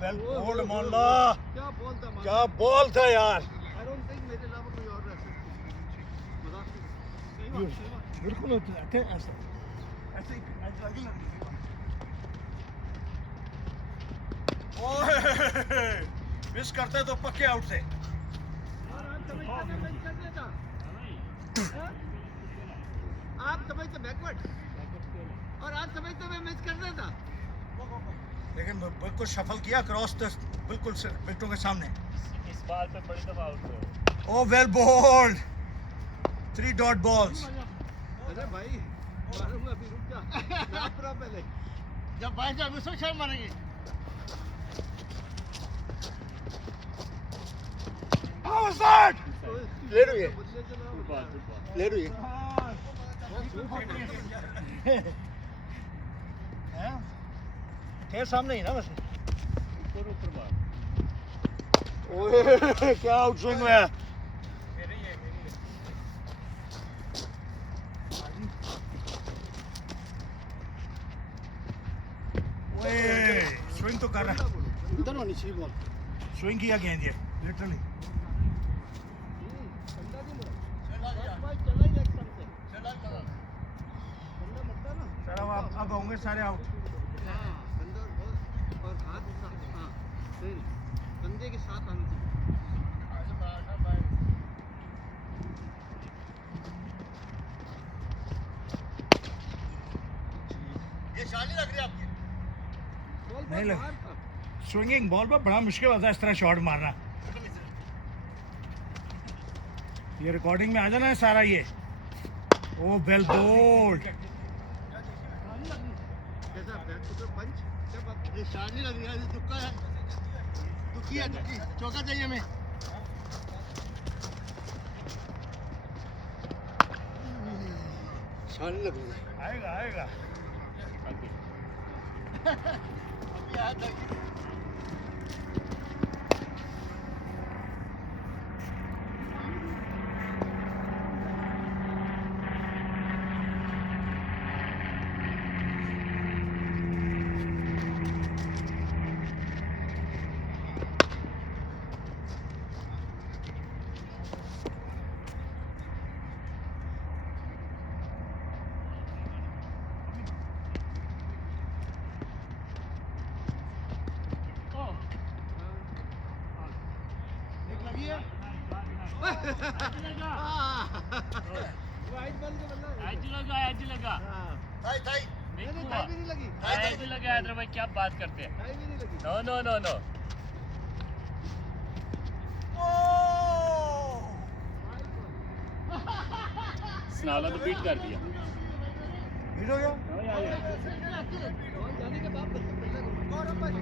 Well bold मोहल्ला, क्या ball था यार। मेरे अलावा कोई और ऐसे मजाक बिल्कुल ऐसे ऐसे मिस करते तो पक्के आउट थे। आप समझते बैकवर्ड और आप समझते मैं मिस कर देता, लेकिन बिल्कुल शफल किया क्रॉस तो बिल्कुल विकेटों के सामने। इस बाल पे बड़ी दफा आउट हुए। ओ वेल बोल्ड, 3 डॉट बॉल्स। अरे भाई मारूंगा अभी, रुक जा ना पहले, जब भाई जब उसको शर्म मारेंगे। ले रही है, ले रही है। ठेर सामने ही ना बस। ऊपर बाल। ओए क्या आउट स्विंग हुआ। ओए स्विंग तो कर रहा है, उधर होनी चाहिए बॉल। स्विंग किया गेंद ये लिटरली। चलो अब होंगे सारे आउट। और हाथ हाँ कंधे के साथ आनी चाहिए। ये शाली लग रही है आपकी। बॉल नहीं लग, बाहर था। स्विंगिंग बॉल पर बड़ा मुश्किल होता है इस तरह शॉट मारना। ये रिकॉर्डिंग में आ जाना है सारा ये। ओ वेल बोल्ड। कैसा बैक फुटर पंच, क्या बात है? ये शाली लग रही है, ये तुक्का है, तुक्की है, तुक्की चौका चाहिए हमें। शाली लग रही है। आएगा आएगा अभी आया था। वाइट बॉल के बल्ला एज लगा। थाई थाई नहीं नहीं टाई भी नहीं लगी, एज लगा। हैदर भाई क्या बात करते हैं। टाई भी नहीं लगी। No no no no. स्नाला तो बीट कर दिया। हिट हो गया। बॉल जाने के बाद गौरव भाई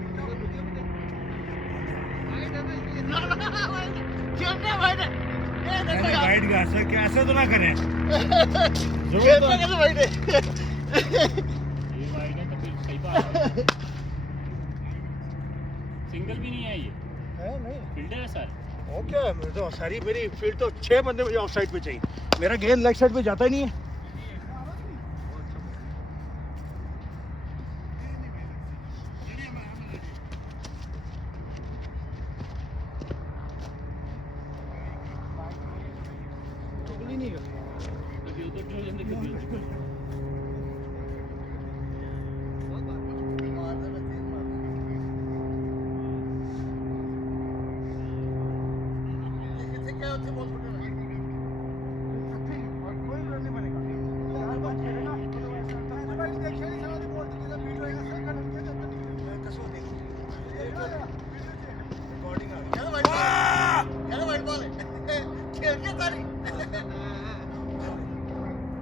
वाइट है ना इसलिए खेलते हैं वाइट है। ये देखो यार वाइट का ऐसे कैसे तो ना करें। खेलते कैसे वाइट है। ये वाइड है तो फिर सही बात है। सिंगल भी नहीं है ये, है नहीं फील्डर है सर। ओके, तो सारी मेरी फील्ड तो 6 बंदे मुझे ऑफ साइड पे चाहिए। मेरा गेंद लेग साइड पे जाता ही नहीं है। टुकली नहीं है। कभी उधर चले जाते कभी उधर।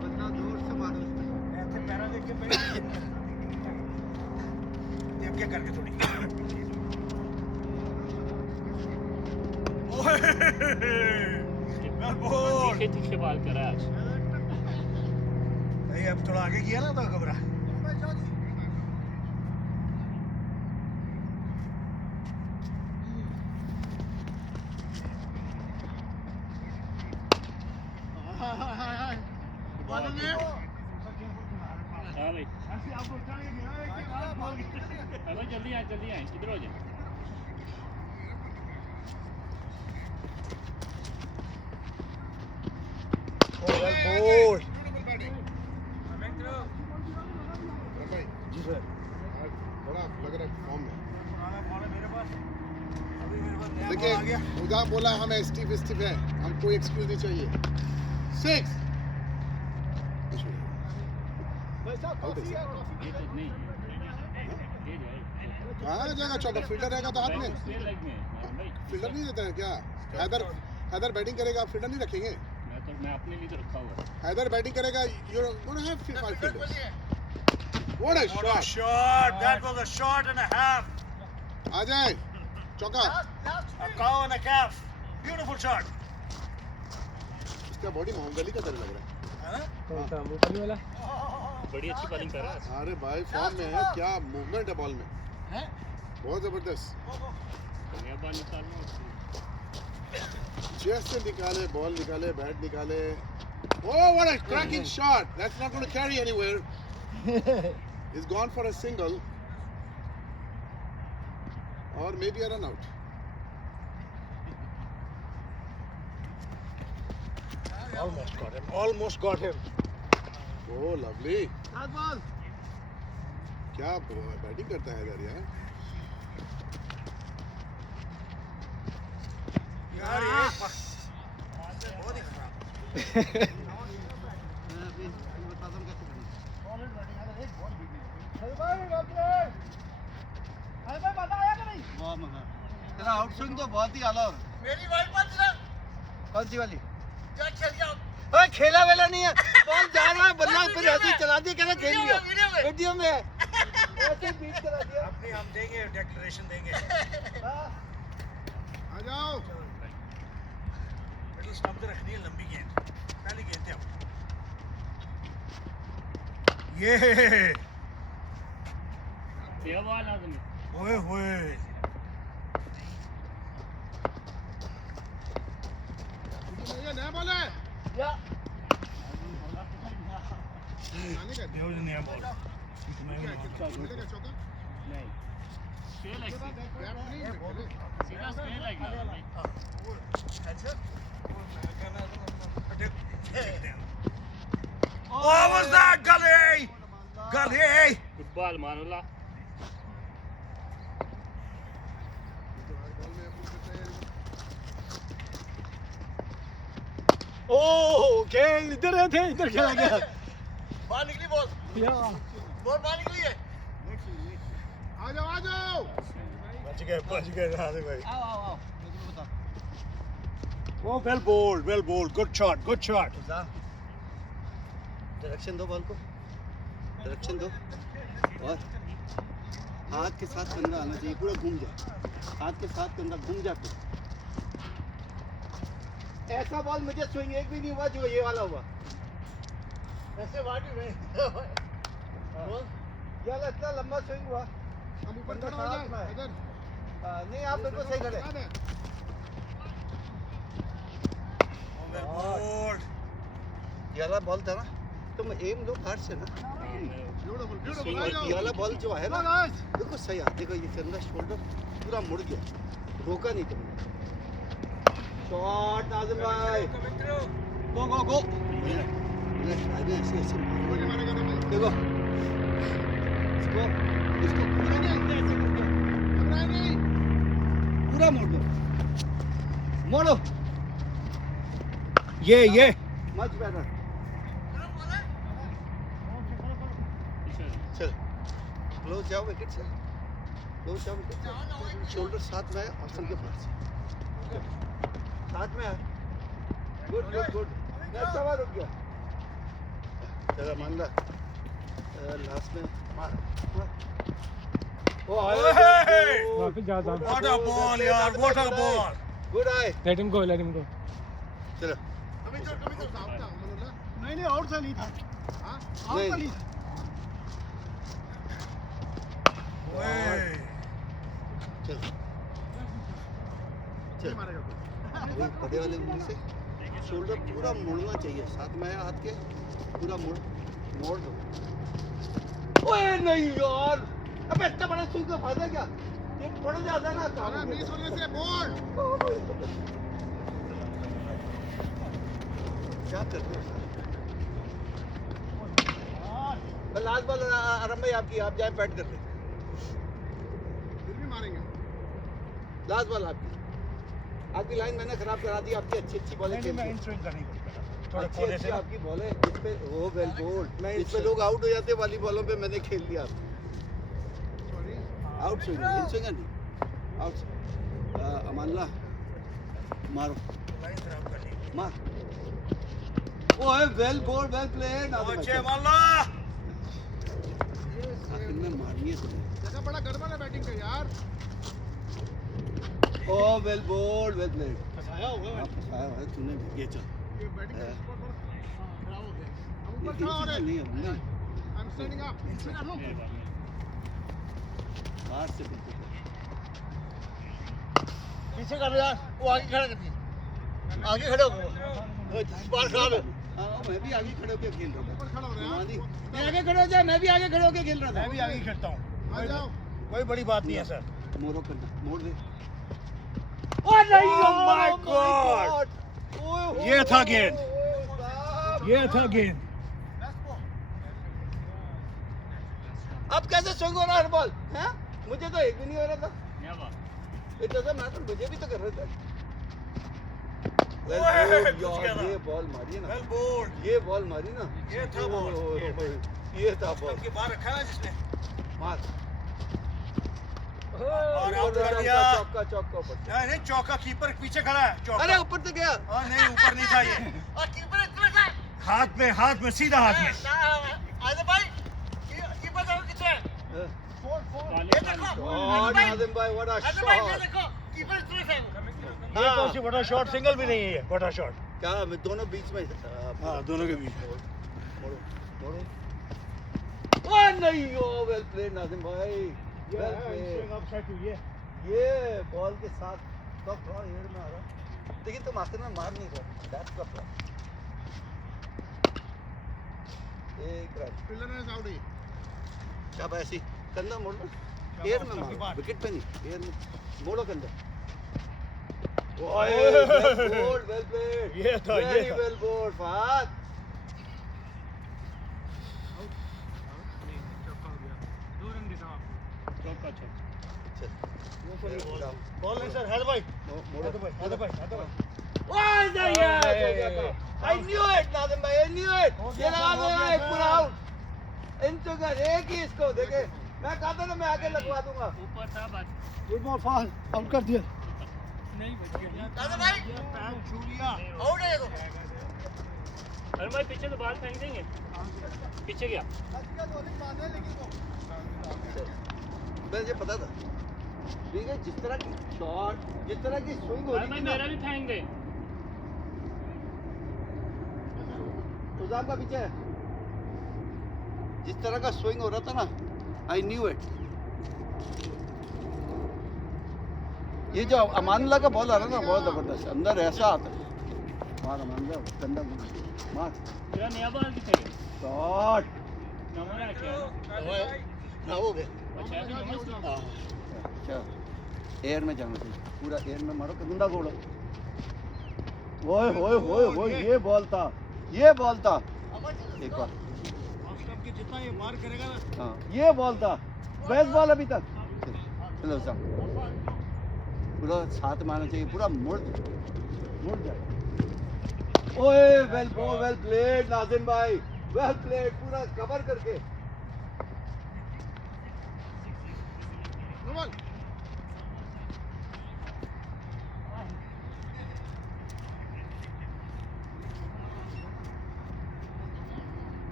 बंदा जोर से मारो करके थोड़ी तीखे तीखे बाल करा आज। नहीं अब थोड़ा आगे किया ना तो घबरा। हाँ भाई, जल्दी आए इधर हो जाए। बोला हमें स्टीफ है, हम कोई एक्सक्यूज नहीं चाहिए. 6. भाई साहब कॉफी है कॉफी. ये तो नहीं ये जाए कहाँ आ जाएगा चौका? फील्डर रहेगा तो हाथ में. स्क्वायर लेग में भाई फील्डर नहीं देता है क्या? हैदर बैटिंग करेगा, आप फील्डर नहीं रखेंगे? मैं अपने लिए तो रखा हुआ है. हैदर बैटिंग करेगा, you gonna have 5 fielders. What a What a shot! shot! That was a shot and a half. आ जाए चौका. A cow and a calf. Beautiful shot. इसका बॉडी मोहम्मद का तरह लग रहा Huh? कौन सा मूंगफली वाला? बड़ी अच्छी बॉलिंग कर रहा है. है. अरे भाई फॉर्म में है, क्या मूवमेंट है बॉल में, बहुत जबरदस्त. बढ़िया बॉल निकालना उसकी. जैसे निकाले बॉल निकाले, बैट निकाले. Oh, what a cracking shot! That's not going to carry anywhere. He's gone for a single or maybe a run out. Almost got him. Almost got him. Oh, lovely. सात ball. क्या batting करता है इधर यार. यार ये बहुत ही खराब. मैं अभी बताता हूँ कैसे करना. बहुत मजा. तेरा आउट स्विंग तो बहुत ही आला. मेरी वाइड मत ना. कौन सी वाली? क्या खेल गया? ओए खेला वेला नहीं है. बॉल जा रहा है, बल्ला फिर ऐसे ही चला दी, कहना खेल लिया. वीडियो में ऐसे बीट करा दिया. अपनी हम देंगे डेक्लेरेशन देंगे. आ जाओ. मिडिल स्टंप पे रखनी है लंबी गेंद. पहली गेंद थे हम. ये बॉल आदमी. ओए होए. ये नया बॉल है. या आने का ये वाला नया बॉल. मिलेगा चौका. नहीं स्क्वायर लेग से. बैट नहीं खेले. सीधा स्क्वायर लेग में भाई. What was that, Gully? Gully! Good ball मानोला. ओह खेल इधर थे, इधर खेला गया. बाहर निकली बॉल. या बॉल बाहर निकली है. आ जाओ. बच गए राधे भाई. आओ आओ आओ. मेरे को बता. Oh, well bowled. Good shot. Direction दो बॉल को. डायरेक्शन दो. और हाथ के साथ कंधा आना चाहिए, पूरा घूम जाए. हाथ के साथ कंधा घूम जाए. ऐसा बॉल मुझे स्विंग एक भी नहीं हुआ जो ये वाला हुआ. ऐसे वाटी में बॉल ये वाला इतना लंबा स्विंग हुआ. हम ऊपर खड़ा हो जाए इधर. नहीं आप बिल्कुल सही खड़े. Well bowled. ये वाला बॉल था ना, तुम एम लो हार्ड से ना. ब्यूटीफुल. आ जाओ. ये वाला बॉल जो है ना बिल्कुल सही है. देखो ये कंधा शोल्डर पूरा मुड़ गया, रोका नहीं तुमने. शॉट आजम भाई. गो गो गो. ऐसे ऐसे देखो इसको पूरा मोड़ दो. मोड़ो. ये मच बेटर. चल क्लोज जाओ विकेट से. क्लोज जाओ विकेट से. शोल्डर साथ में है आसन के पास. साथ में है. गुड. अच्छा बात रुक गया. चलो मान ला. लास्ट में मार. वापस जा. What a ball, यार. What a ball. Good I. Let him go. चलो. नहीं आउट था नहीं था. नहीं. ओए. चल बड़े वाले मुंह से शोल्डर पूरा मुड़ना चाहिए. साथ में है हाथ के, पूरा मोड़ दो. ओए नहीं यार, अबे इतना बड़ा स्विंग का फायदा क्या? ये थोड़ा ज्यादा ना. मिस होने से बॉल. क्या करते हो? लास्ट बॉल आराम भाई आपकी. आप जाए बैट कर ले. फिर भी मारेंगे. लास्ट बॉल आपकी. आपकी लाइन मैंने खराब करा दी, आपकी अच्छी अच्छी बॉलें नहीं मैं खेलती इन स्विंग करनी पड़ेगा थोड़े अच्छी कोने अच्छी से ना। आपकी बॉल है जिस पे वो वेल बोल्ड मैं इस पे लोग आउट हो जाते वाली बॉलों पे मैंने खेल लिया आउट स्विंग इन स्विंग नहीं आउट अमानला मारो लाइन खराब कर ली। मार ओए वेल बोल्ड वेल प्लेड अच्छे माल्ला आखिर में मारनी है तुम्हें जगह बड़ा गड़बड़ है बैटिंग का यार। ओ वेल बोल्ड वेल प्लेड फंसाया होगा हाँ फंसाया है तूने ये चल ये बैटिंग का स्कोर खराब हो गया। हम ये ऊपर खड़ा हो रहे नहीं हैं। है नहीं आई एम स्टैंडिंग अप। बाहर से बिल्कुल पीछे कर यार वो आगे खड़ा कर दिया आगे खड़े हो बाल खराब है। हाँ मैं भी आगे खड़े होकर खेल रहा ऊपर खड़ा हो रहे हैं था यार। मैं आगे खड़े हो जा मैं भी आगे खड़े होकर खेल रहा था मैं भी आगे खेलता हूँ आ जाओ। कोई बड़ी बात नहीं है सर। मोड़ो करना मोड़ दे ओ नहीं Oh my my God God! ओए हो ये था गेंद। साहब। ये था गेंद। अब कैसे स्विंग हो रहा है हर बॉल हैं मुझे तो एक भी नहीं हो रहा था क्या बात इट डजंट मैटर मुझे भी तो कर रहे थे ओए, Well, कुछ यार, क्या था? ये बॉल मारी है ना वेल बोल्ड ये बॉल मारी ना ये था बॉल। ये था बॉल के बाहर रखा ना जिसने मार और आउट कर दिया। चौका चौका ऊपर नहीं चौका कीपर पीछे खड़ा है चौका। अरे ऊपर तो गया और नहीं ऊपर नहीं था ये और कीपर इतना सा हाथ में सीधा हाथ में। आजम भाई कीपर देखो कितना है ये देखो और नाज़िम भाई व्हाट अ आजम भाई ये शॉट देखो कीपर इतना सा है ये कौन सी बड़ा शॉट सिंगल भी नहीं है ये बड़ा शॉट। क्या मैं दोनों बीच में हाँ दोनों के बीच में। मोड़ो मोड़ो ओ नहीं ओ वेल प्लेड नाज़िम भाई वेल प्लेड अपसेट हुई है। ये बॉल के साथ तो थोड़ा एयर में आ रहा लेकिन तुम आखिर में मार नहीं रहे दैट्स द प्रॉब्लम एक रन फील्डर ने आउट है। क्या ऐसी कंधा मोड़ लो एयर में मारो विकेट पे नहीं एयर में मोड़ो कंधा ओए वेल प्लेड ये था, ये वेरी था। वेल बोल्ड फहद चौका छक्का बॉल नहीं सर हैदर भाई मोड़ो हैदर भाई हैदर भाई हैदर भाई। ओए नहीं यार हो गया था आई न्यू इट नाज़िम भाई आई न्यू इट हो ये गया, लगा हो दो गया, एक सर। पूरा आउट इंतजार एक ही इसको देखे मैं कहता था मैं आगे लगवा दूंगा ऊपर था बात गुड बॉल फाल आउट कर दिया नहीं बच गया आजम भाई पैर छू लिया। आउट है ये तो अरे भाई पीछे तो बाल फेंक देंगे पीछे गया मुझे पता था ठीक है जिस तरह की शॉट जिस तरह की स्विंग हो अरे रही भाई थी ना मेरा भी फेंक दे उजाम का पीछे है जिस तरह का स्विंग हो रहा था ना आई न्यू इट ये जो अमानुल्लाह का बॉल आ रहा है ना बहुत जबरदस्त अंदर ऐसा आता है मार अमानुल्लाह गंदा मार मेरा नया बॉल किथे गया शॉट नंबर आ क्या ना हो गया अच्छा ऐसे नंबर अच्छा एयर में जाना चाहिए पूरा एयर में मारो गंदा गोड़ो ओए होए होए होए ये बॉल था एक बार ऑस्ट्रेलिया की जितना ये मार करेगा ना हाँ ये बॉल था बेस्ट बॉल अभी तक चलो साहब पूरा साथ मारना चाहिए पूरा मुड़ जाए ओए वेल प्लेड नाज़िम भाई वेल प्लेड पूरा कवर करके नॉर्मल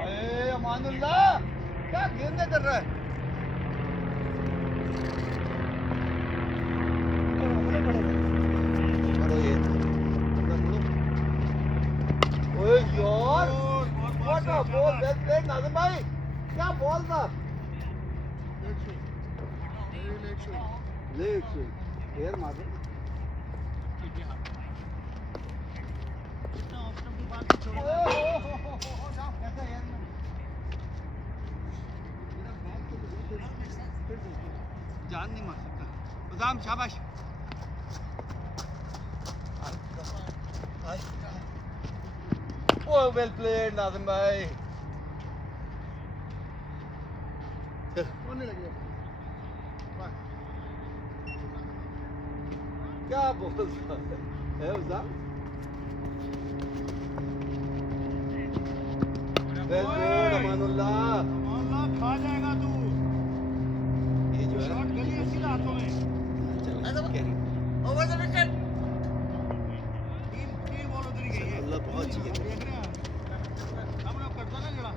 अरे अमानुल्लाह क्या गेंदे कर रहा है करो ये ओए यार what a ball well played Nazim भाई क्या बॉल था late swing very late swing late swing air मार दे जितना ऑस्ट्रेलिया की बात छोड़ो कैसा एयर में जान नहीं मार सकता उदाम शाबाश ओ वेल प्लेड नाज़िम भाई होने लगी है। क्या बोलता है उसा? अमानुल्लाह अल्लाह खा जाएगा तू ये जो है शॉट गली है सीधा हाथों में Over the wicket. तीन बॉल उधर ही गई है अल्लाह बहुत चाहिए देख रहे हैं हम लोग करता ना जरा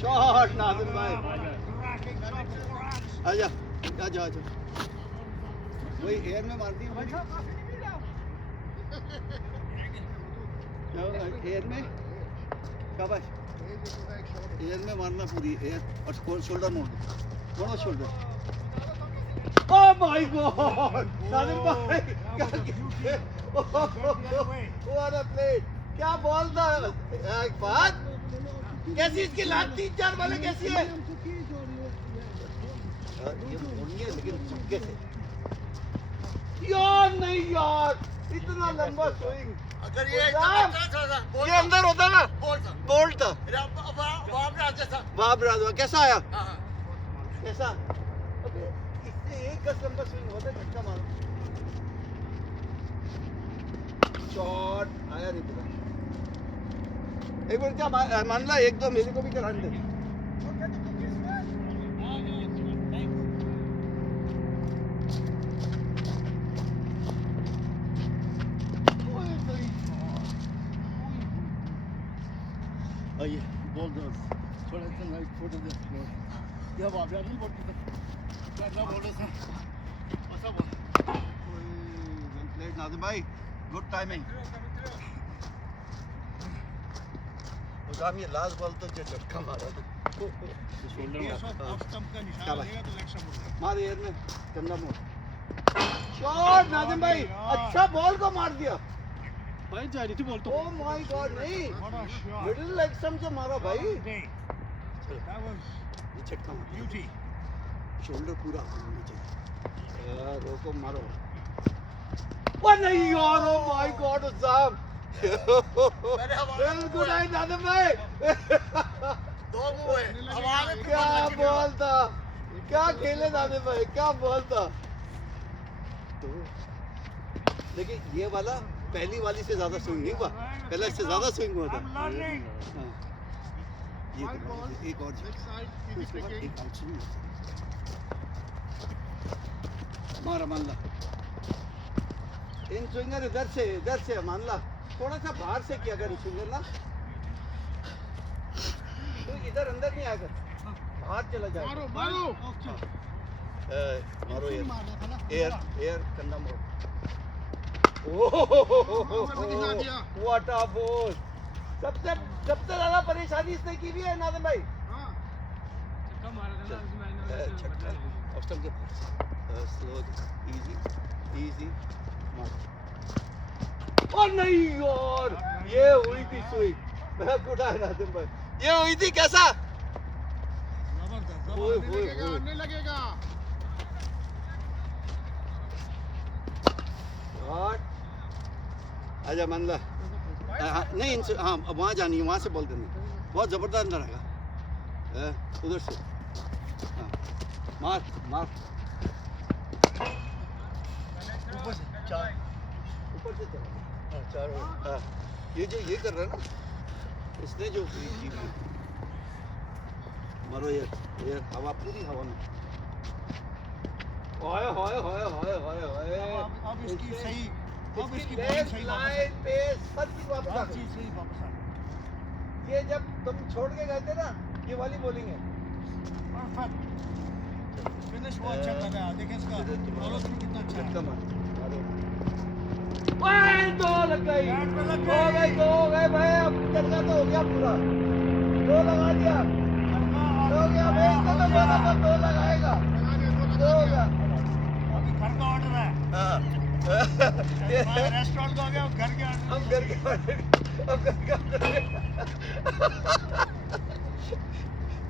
शॉट नाज़िम भाई cracking shot for us. आजा आजा आजा वही एयर में मार दी एयर में शाबाश एयर में मारना पूरी एयर और शोल्डर मोड़ो shoulder oh my god Nazim भाई व्हाट अ प्ले क्या बॉल था एक बात कैसी इसकी लात 3-4 वाले कैसी है ये मोड़नी है लेकिन चुपके से यार नहीं यार इतना लंबा स्विंग अगर ये ये अंदर होता ना बोल था बोल्ट था वहां पे आते था वहां पर आदमी कैसा आया हाँ कैसा अबे इससे एक गज लंबा स्विंग होता है झटका मारो शॉट आया नहीं पूरा एक बार क्या मान ला एक दो मेरे को भी करा दे आइए बॉल दो थोड़ा सा लाइट फोटो दे क्या बात है नहीं बोलती तो क्या बोल रहे थे ऐसा बोल वेल प्लेड नाज़िम भाई गुड टाइमिंग उदाम ये लास्ट बॉल तो जो झटका मारा शोल्डर ये में सब ऑफ स्टंप का निशान शाबाश। लगेगा तो लेग स्टंप हो जाएगा मार एयर में चंदा मोड़ शॉट नाज़िम भाई अच्छा बॉल को मार दिया भाई जा रही थी बॉल तो ओह माय गॉड नहीं What a shot. Middle leg stump से मारा भाई Day. That was ये झटका मार beauty. शोल्डर पूरा होना चाहिए यार रोको मारो ओ नहीं यार ओ माय गॉड उसाम वेल गुड नाइट नाज़िम भाई दो मुंह है हमारे क्या बॉल था क्या खेले नाज़िम भाई क्या बॉल था देखिए ये वाला पहली वाली से ज्यादा स्विंग नहीं हुआ पहले इससे ज्यादा स्विंग हुआ था I'm learning. हाँ। ये एक और उसके बाद एक आउट स्विंग मारा मान ला इन स्विंगर इधर से मान ला थोड़ा सा बाहर से किया कर स्विंगर ना तो इधर अंदर नहीं आकर बाहर चला जाए मारो मारो मारो यार मारना था ना एयर कंधा मोड़ व्हाट अ बॉल सबसे ज्यादा परेशानी इसने की भी है नाज़िम भाई छक्का ऑफ स्टंप के स्लो इजी ओ नहीं यार ये हुई थी स्विंग मैं गुड है नाज़िम भाई ये हुई थी कैसा ओए ओए ओए नहीं लगेगा और आजा मान ला नहीं हाँ वहाँ जानी है वहाँ से बोल देना बहुत जबरदस्त अंदर आएगा उधर से हाँ मार ऊपर से चला हाँ चार हाँ ये जो ये कर रहा है ना इसने जो की मारो यार हवा पूरी हवा में हाय अब इसकी सही अब इसकी लेफ्ट बॉलिंग सही लाइन पे सब चीज वापस आ हर गई चीज सही वापस आ गई ये जब तुम छोड़ के गए थे ना ये वाली बॉलिंग है परफेक्ट फिनिश बहुत अच्छा कर रहा है देखिए इसका फॉलो थ्रू कितना अच्छा है ओए दो लग गई बैट पे लग हो गई भाई अब चलना तो हो गया पूरा दो लगा दिया हो गया भाई इसका तो बोला था दो लगाएगा दो हो गया अभी घर का ऑर्डर है हाँ रेस्टोरेंट का हो गया घर के हम ऑर्डर घर के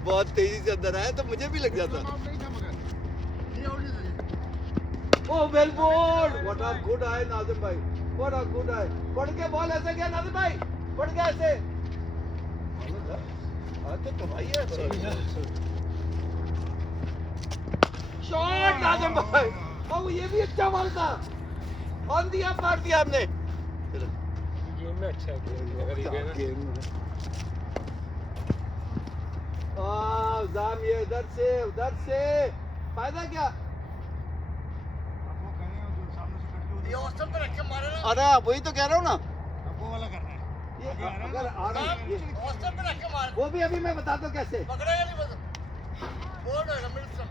बहुत तेजी से अंदर आया तो मुझे भी लग जाता नहीं था मगर ये आउट नहीं था Oh, well bowled! What a good eye, Nazim भाई. What a good eye. पढ़ के बॉल ऐसे गया नाज़िम भाई. पढ़ के ऐसे. आज तो भाई है. नाज़िम भाई, ओ ये भी अच्छा बॉल था। ऑन दिया, मार दिया आपने। गेम में अच्छा गेम जाम ये उधर से फायदा क्या? ये औसत पे रख के मारे ना। अरे वही तो कह रहा हूँ ना, वो वाला करना है ये अगर आ रहा है ये, औसत पे रख के मारे। वो भी अभी मैं बताता हूँ कैसे। पकड़ेगा नहीं बस। बोर्ड है मिड से।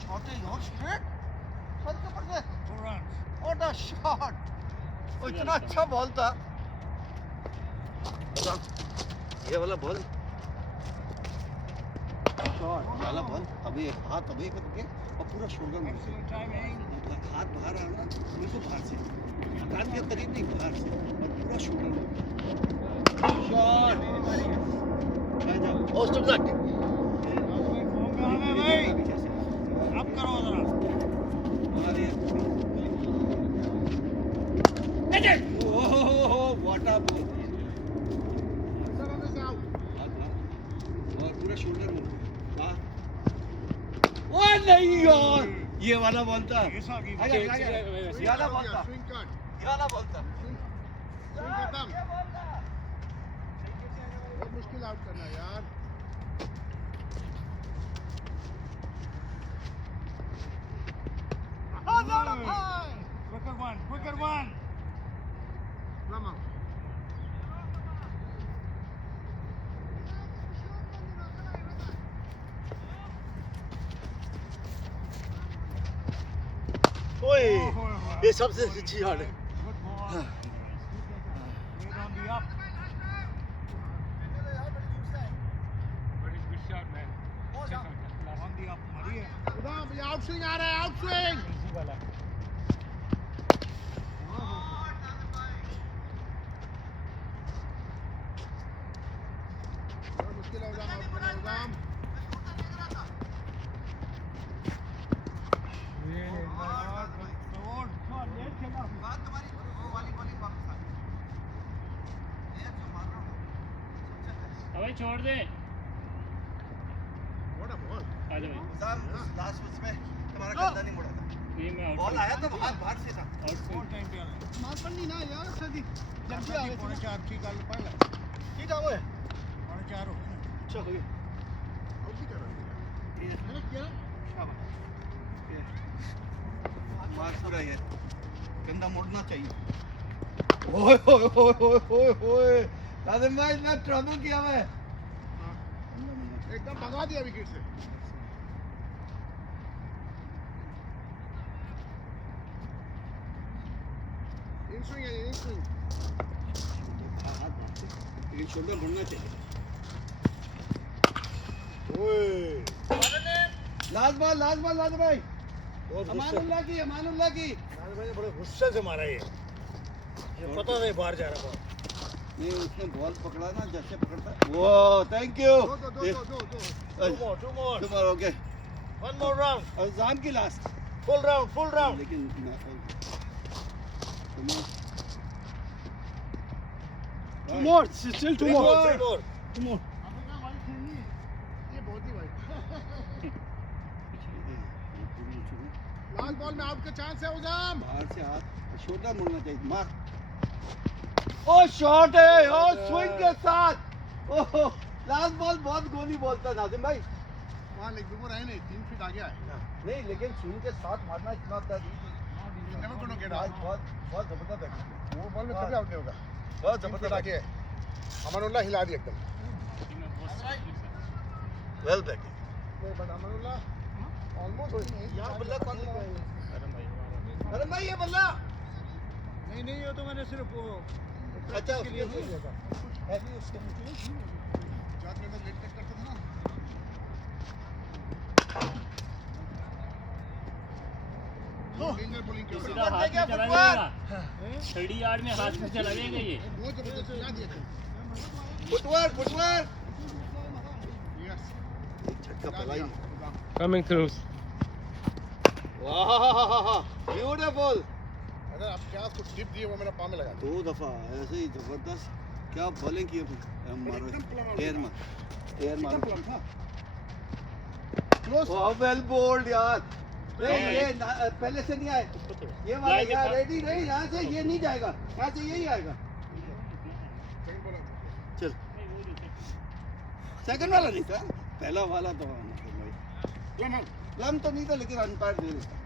शॉट है यार, स्ट्रेट सर के ऊपर से। 4 रन व्हाट अ शॉट, वो इतना अच्छा बॉल था। ये वाला बॉल शॉट वाला बॉल अभी हाथ अभी करके और पूरा शोल्डर में हाथ बाहर आ रहा बिल्कुल बाहर से, कान के करीब नहीं, बाहर से और पूरा शोल्डर में शॉट। मोस्ट ऑफ द भाई अब करो जरा व्हाट अ बॉल और पूरा शोल्डर में। वाह, ओ नहीं यार, ये वाला बॉल था। ये सा की ये वाला बॉल था, Swing cut. ये वाला बॉल था। Swing खत्म। बहुत मुश्किल आउट करना यार। quicker one Rama. ओए ये सबसे अच्छी शॉट है Good ball. Get on the up. But it's good shot, man. अच्छा shot था. on the up मारी है Udam, ये आउट स्विंग आ रहा है, आउट स्विंग। इजी वाला बहुत मुश्किल है उदाम आउट करना उदाम। अबे छोड़ दे. What a ball. आ जा भाई. लास्ट उसमें तुम्हारा गंदा नहीं मुड़ा था, ये मैं आउट. बॉल आया तो हाथ बाहर से था। आउट. टाइम पे आ रहा है मार पड़नी ना यार सदी। जल्दी आवे पौने 4 की गल पड़ ले ठीक है वो है। पौने 4 हो गए ना अच्छा हो गई। आउट भी कर रहा है। ये मैंने किया ना? शाबाश। ये मार पूरा ये गंदा मोड़ना चाहिए। ओए ओए ओए ओए ओए नाज़िम भाई, इतना ट्रबल किया मैं। एकदम भगा दिया विकेट से। इन स्विंग है, इन स्विंग। ये शोल्डर बढ़ना चाहिए। ओए लास्ट बॉल नाज़िम भाई। बहुत अमानुल्लाह की भाई ने बड़े गुस्से से मारा ये पता नहीं बाहर जा रहा बॉल नहीं, उसने बॉल पकड़ा ना जैसे पकड़ता। वो थैंक यू। दो। two more तुम्हारा ओके। one more round और जाम की लास्ट full round लेकिन two more still two more Three more. अबे क्या वाइड खेलनी है? ये बहुत ही वाइड। लास्ट बॉल में आउट का चांस है उदाम। बाहर से हाथ शोल्डर मुड़ना चाहिए। मार। ओ शॉट है, ओ स्विंग के साथ। ओह लास्ट बॉल बहुत गोली बॉल था नाज़िम भाई। वहाँ लेग बिफोर है नहीं, 3 फीट आगे आए। नहीं लेकिन स्विंग के साथ मारना इतना था Never gonna get out. बहुत जबरदस्त बैटिंग, वो बॉल में कभी आउट नहीं होगा। बहुत 3 फीट जबरदस्त आगे है। अमानुल्लाह हिला दिया एकदम। Well batting. नहीं बट अमानुल्लाह ऑलमोस्ट यहाँ बल्ला कौन लिखा है? अरे भाई हमारा. अरे भाई ये बल्ला। नहीं ये तो मैंने सिर्फ वो अच्छा के लिए उसके दिया था है भी उसके जात में लेट तक करता था ना। डेंजर बॉलिंग किया। सीधा हाथ में चला जाएगा. 30 यार्ड में हाथ में चला जाएगा ये. बहुत जबरदस्त हिला दिया था। फुटवर्क। यस। झटका पहला ही। Coming through. वाह ब्यूटीफुल। अगर आप क्या उसको टिप दिए वो मेरा पाँव में लगा दिया। 2 दफा ऐसे ही जबरदस्त क्या बॉलिंग की मारो एकदम प्लम एयर मार एकदम प्लम था। Close. वेल बोल्ड यार। नहीं ये पहले से नहीं आए, ये वाला लाइन यार दिखा। रेडी नहीं, यहाँ से ये नहीं जाएगा, यहाँ से यही आएगा। चल सेकंड वाला नहीं था, पहला वाला तो लम तो नहीं था, लेकिन अनपायर दे देता।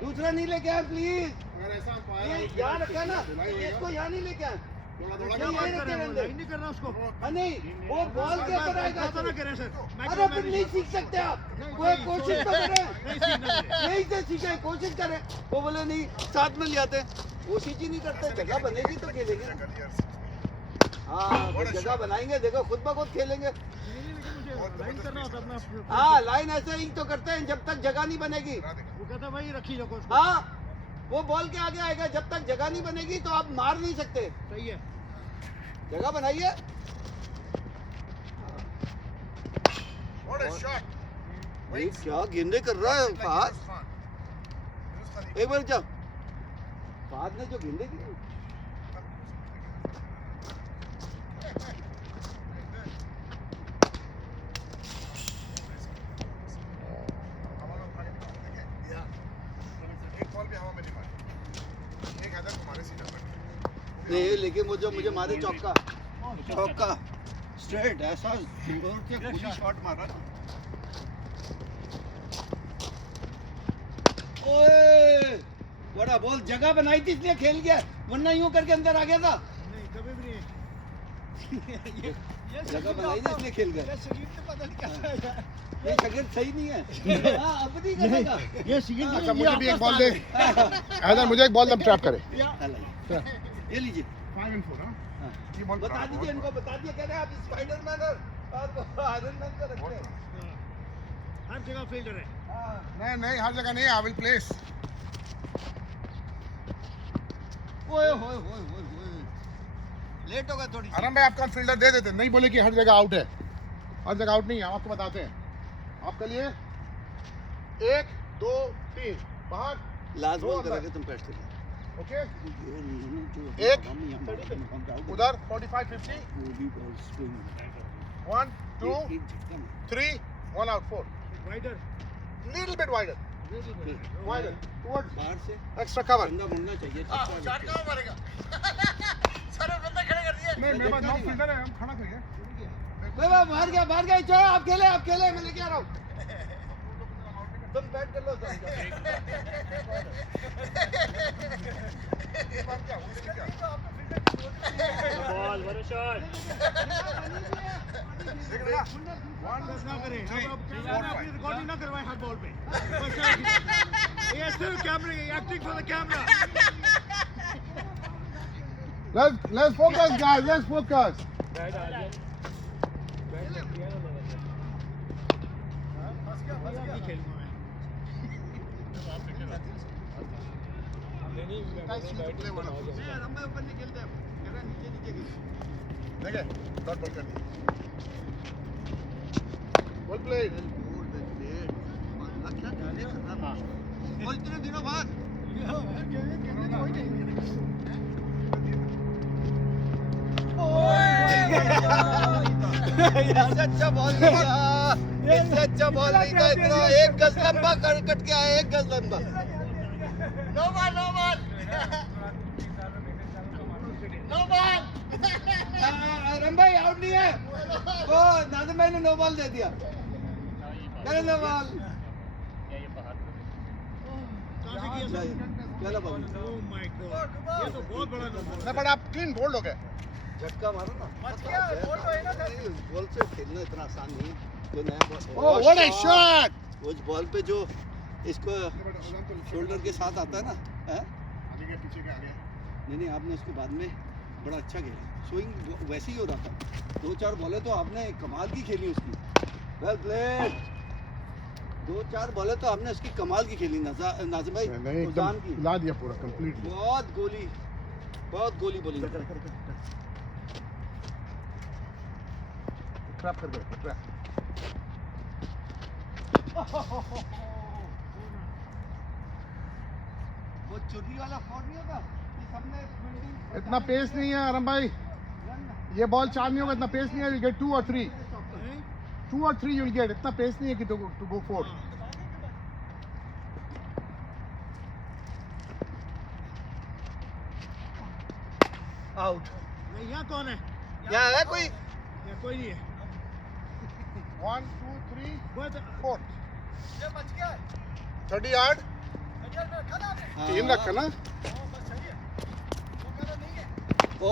दूसरा नहीं लेके आए प्लीज, अगर ऐसा ये यहाँ रखा ना, इसको यहाँ नहीं लेके आए। थोड़ा नहीं, यहीं रखे रहने दे। नहीं करना उसको। हाँ, नहीं वो बॉल के ऊपर आएगा। पता ना करे सर। अरे फिर नहीं सीख सकते आप, कोई कोशिश तो करें, नहीं सीखना है। यही से सीखे, कोशिश करें। वो बोले नहीं साथ में ले आते, कोशिश ही नहीं करते। जगह बनेगी तो खेलेंगे ना। हाँ तो जगह बनाएंगे, देखो खुद ब खुद खेलेंगे। लाइन करना होता अपना। हाँ लाइन ऐसे ही तो करते हैं जब तक जगह नहीं बनेगी। वो कहता भाई रखी जाओ उसको। हाँ वो बॉल के आगे आएगा, जब तक जगह नहीं बनेगी तो आप मार नहीं सकते। सही है। जगह बनाइए। What a shot. ये क्या गेंदे कर रहा है फहद? एक बार जाओ, फहद ने जो गेंदे की एक बॉल भी हवा में नहीं मारी, एक हैदर तुम्हारे सीधा पर। नहीं, लेकिन मुझे मारे चौका, चौका स्ट्रेट ऐसा जोर के पूरी शॉट मारा ना। ओए बड़ा बॉल, जगह बनाई थी इसलिए खेल गया, वरना यूं करके अंदर आ गया था। नहीं कभी भी नहीं। जगह बनाई ना इसलिए खेल गया। ये शरीर से पता नहीं क्या है। ये शगीर सही नहीं है। हाँ अब नहीं करेगा। ये शरीर अच्छा मुझे भी एक बॉल दे, हैदर मुझे एक बॉल दम ट्रैप करे। ये लीजिए 5 and 4 हाँ। ये बॉल बता दीजिए इनको, बता दिए, कह रहे हैं आप स्पाइडरमैन और आयरन मैन को रखते हैं। हर जगह फील्डर है। नहीं नहीं हर जगह नहीं, आई विल प्लेस। ओए होए होए होए होए, लेट होगा थोड़ी। आराम भाई आपका फील्डर दे देते, नहीं बोले कि हर जगह आउट है, हर जगह आउट नहीं है, हम आपको बताते हैं। आपके लिए 1 2 3 बाहर, लास्ट बॉल दो करा अंदर। के तुम पैट कर ओके एक उधर 45 50 1 2 3 1 out 4 wider. little bit wider towards बाहर से extra cover। बंदा मुड़ना चाहिए। शॉट कहाँ मारेगा? सारे बंदे खड़े कर दिए। नहीं मेरे पास नॉट फील्डर है, हम खड़ा करिए। बाहर गया चलो आप खेले मैं लेके आ रहा हूँ। तुम बैट कर लो बॉल वन शॉट। बस ना करें। अब अपनी रिकॉर्डिंग ना करवाएं हर बॉल पे। ये सिर्फ कैमरे, acting for the camera. Let's focus guys, let's focus। Bat आ गया। नहीं खेलूंगा मैं। ऊपर निकलते हैं, नीचे देखे डॉट बॉल कर दी, बॉल प्ले। और इतने दिनों बाद इससे अच्छा बॉल नहीं था, इससे अच्छा बॉल नहीं था। इतना 1 गज लंबा कट के आया, 1 गज लंबा। No ball no ball no ball. रम भाई आउट नहीं है, वो नादिम भाई ने नो बॉल दे दिया। करे नो बॉल। ये बाहर। कहाँ से किया सर? चलो बाबू, Oh my God, ये तो बहुत बड़ा नंबर नहीं है। बट आप क्लीन बोल्ड हो गए। झटका मारो ना। मत किया, बॉल तो है ना सर। बॉल से खेलना इतना आसान नहीं है। जो नया ball, oh what a shot. उस बॉल पे जो इसको शोल्डर के साथ आता है ना, हैं? आगे गया पीछे के आगे। नहीं आपने उसके बाद में बड़ा अच्छा खेला, स्विंग वैसे ही हो रहा था। 2-4 बॉलें तो आपने कमाल की खेली उसकी, वेल प्लेड। 2-4 बॉलें तो आपने उसकी कमाल की खेली नाज़िम भाई, नहीं उजान एकदम की। हिला दिया पूरा कंप्लीट। बहुत गोली बोली। ट्रैप कर गए, ट्रैप। वो चोरी वाला फॉर नहीं होगा कि सबने fielding- इतना पेस नहीं है आरम भाई, ये बॉल 4 नहीं होगा, इतना पेस नहीं है। यू गेट 2 और 3। 2 or 3 you'll get. इतना pace नहीं है कि to go 4. आउट। नहीं, यहाँ कौन है? यहाँ है कोई? यहाँ कोई नहीं है। 1, 2, 3, बस 4. ये बच गया 30 yard. अजय में खड़ा है Team रखा ना. बस सही है वो कह रहा नहीं है ओ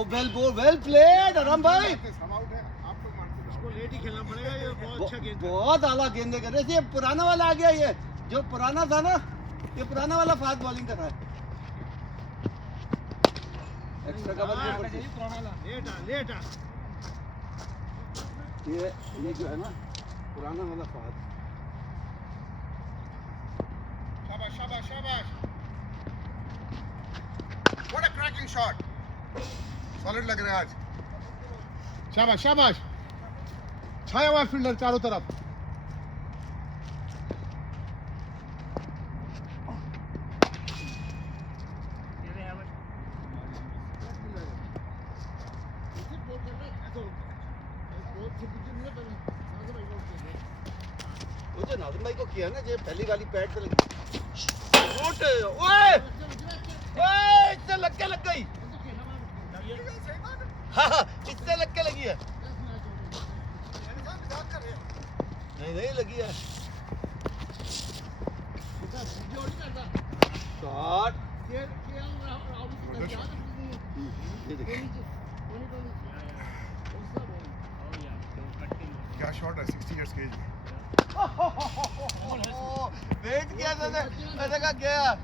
वेल प्लेड अरम भाई। हम आउट है. आप लोग मानते इसको लेट ही खेलना पड़ेगा, ये बहुत अच्छा गेंद है। बहुत आला गेंदे कर रहे थे। ये पुराना वाला आ गया, ये जो पुराना था ना, ये पुराना वाला फास्ट बॉलिंग कर रहा है। एक्स्ट्रा कवर के ऊपर से लेट आ। ये जो है ना पुराना वाला फास्ट। शाबाश. What a cracking shot. Solid लग रहा है आज. शाबाश. छाया हुआ फील्डर चारों तरफ. वो जो नाज़िम भाई को किया ना, जो पहली वाली पैड पे लगी शॉट, ओए इससे लग गई। हाँ इससे लग के लगी है। नहीं लगी है। शॉट ये देखिए क्या शॉट है 60 इयर्स के एज में. वेट किया था, मैंने कहा गया।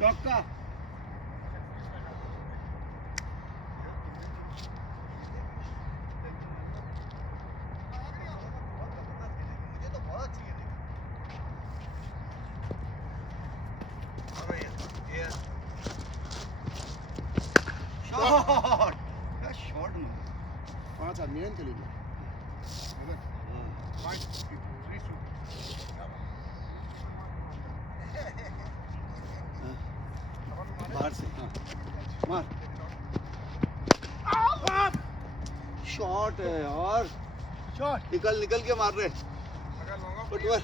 चौका मुझे तो बहुत अच्छी है। शॉट क्या शॉट में 5 आदमी हैं इनके लिए. बाहर से मार शॉट है यार, शॉट निकल के मार रहे हैं। फुटबॉल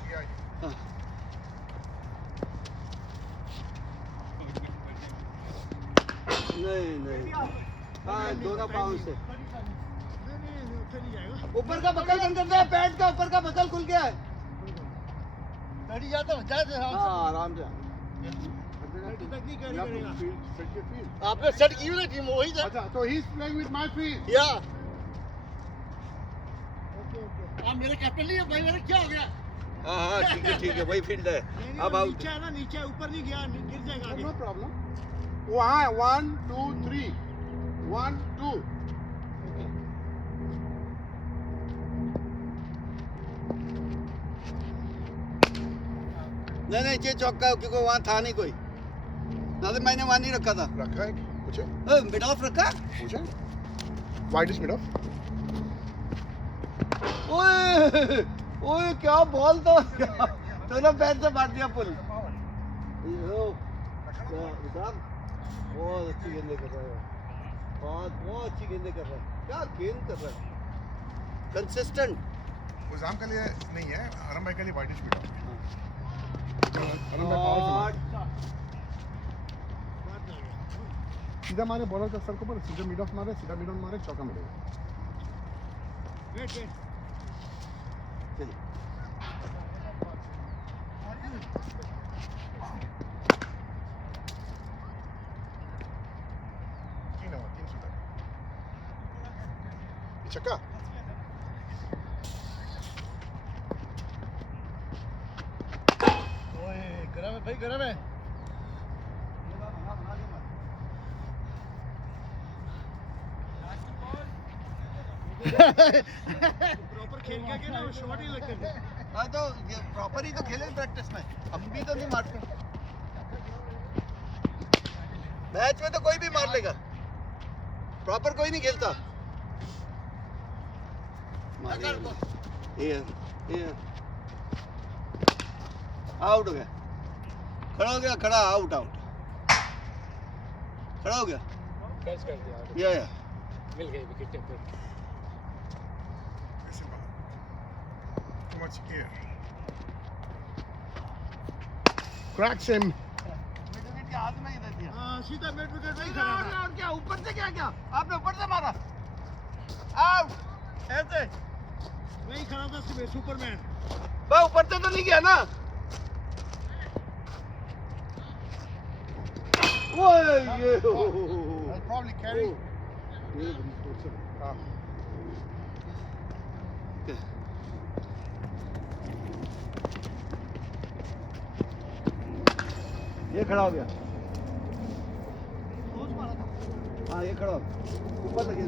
नहीं हाँ दोनों पाँव से ऊपर का बकल बंद कर दे, पैड का ऊपर का बकल खुल गया है। हाँ आराम से आपने सेट की ना टीम वही था। अच्छा तो he is playing with my field. या मेरे कैप्टन नहीं है भाई, मेरा क्या हो गया? हाँ ठीक है वही फील्ड है। अब आउट नीचे है ना, नीचे ऊपर नहीं गया, गिर जाएगा आगे। No problem. वहाँ है 1 2 3 1 2. नहीं ये चौका क्योंकि वहाँ था नहीं कोई। नाज़िम मैंने वहाँ नहीं रखा था। रखा है पूछे मिड ऑफ रखा। पूछे वाइड इज मिड ऑफ. ओए क्या बॉल था, दोनों पैर से मार दिया पुल। बहुत अच्छी गेंदें कर रहा है, बहुत अच्छी गेंदें कर रहा है। क्या गेंद कर रहा है, कंसिस्टेंट। उजाम के लिए नहीं है, आरम भाई के लिए वाइड इज मिड ऑफ. सीधा मारे बॉलर का सर को पर सीधा मिड ऑफ मारे, सीधा मिड ऑन मारे, चौका मिलेगा. वेट चलिए छक्का. ओए गरम है भाई, गरम है। प्रॉपर खेल के ना शॉट ही लगते थे। हाँ तो ये प्रॉपर ही तो खेले प्रैक्टिस में, हम भी तो नहीं मारते। मैच में तो कोई भी मार लेगा, प्रॉपर कोई नहीं खेलता। आउट हो गया, खड़ा हो गया, खड़ा आउट आउट। खड़ा हो गया कैच कर दिया या मिल गई wicket taper Too much air. Cracks him. Midwicket के हाथ में ही दे दिया हाँ, सीधा मिड विकेट नहीं खड़ा था। आउट क्या ऊपर से क्या आपने ऊपर से मारा आउट ऐसे नहीं खड़ा था सिर्फ सुपरमैन। बा ऊपर से तो नहीं गया ना ओए ये I'll probably carry. ये खड़ा हो गया हाँ ये खड़ा हो ऊपर लगे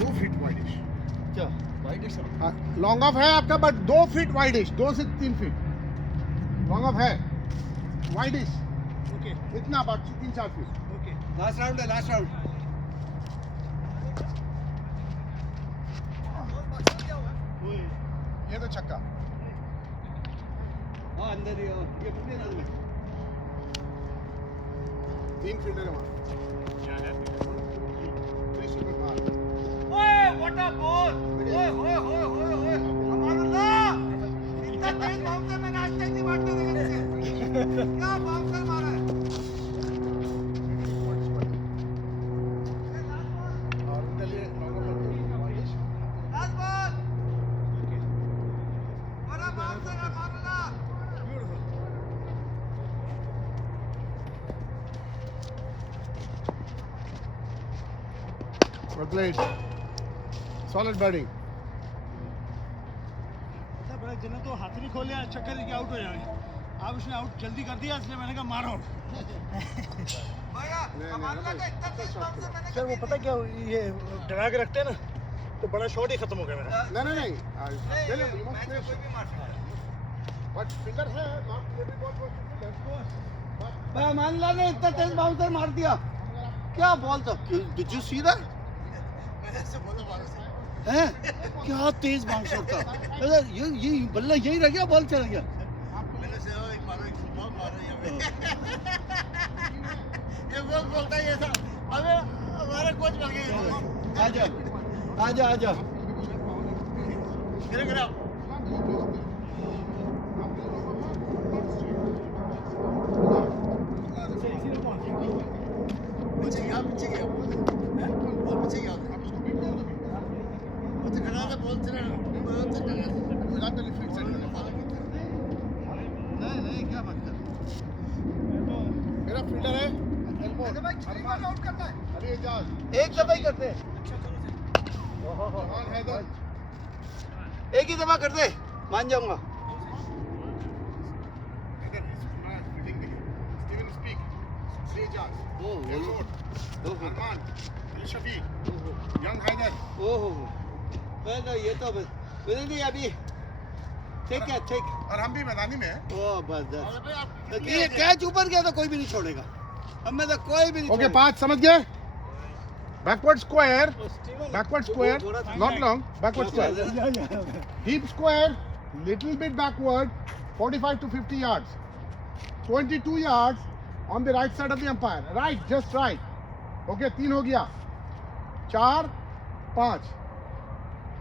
दो फीट वाइडिश लॉन्ग ऑफ है आपका बट 2 फीट वाइडिश 2 से 3 फीट लॉन्ग ऑफ है वाइडिश ओके इतना बात 3-4 फीट ओके लास्ट राउंड है लास्ट राउंड ये तो छक्का हाँ अंदर ही हो। ये कितने रन में 3 फील्डर है वहाँ 3 सुपर बाहर ओए व्हाट अ बॉल ओए ओए ओए ओए ओए हमारा अल्लाह इतना तेज बाउंसर मैंने आज तक नहीं मारते देखे क्या बाउंसर मारा है और उनके लिए long off widish last ball बड़ा बाउंसर है हमारा Well played. Solid batting. पता बड़ा जन्नत तो हाथ नहीं खोले चक्कर के आउट हो जाएंगे। आप उसने आउट जल्दी कर दिया इसलिए मैंने कहा मारो। भैया हमारा का इतना तेज बाउंसर मैंने सर वो पता क्या ये डरा के रखते हैं ना तो बड़ा शॉट ही खत्म हो गया मेरा। नहीं Tell him, you must match play. में कोई भी मार सकता है But fielder है, not every ball goes to fielder. But भाई मान ला ने इतना तेज बाउंसर मार दिया क्या बॉल था डिड यू सी दैट मैंने ऐसे बोला मारो से हैं क्या तेज बाउंसर था अरे ये बल्ला यही रह गया बॉल चला गया मैंने से एक मारो एक फुटबॉल मारो यहाँ पे ये वो बोलता है ये था अबे हमारा कोच बन गया आजा गिरा गिरा पीछे गया वो पीछे गया वो तो खड़ा था बॉल चला बॉल चला without the field set. नहीं क्या बात कर मेरा फील्डर है अरे भाई छुरी मार आउट करना है अरे एजाज एक दफा ही करते जवान हैदर एक ही दफा करते मान जाऊंगा Steven speak Sri Ejaz Arman Ali Shafiq Young Haider ओहो पहले ये तो मैंने नहीं अभी ठीक है ठीक और हम भी मैदानी में हैं ओ बस ये कैच ऊपर गया तो कोई भी नहीं छोड़ेगा अब मैं तो कोई भी नहीं ओके 5 समझ गए backward square not long backward square deep square little bit backward 45 to 50 yards 22 yards on the right side of the umpire right just right okay 3 हो गया 4 5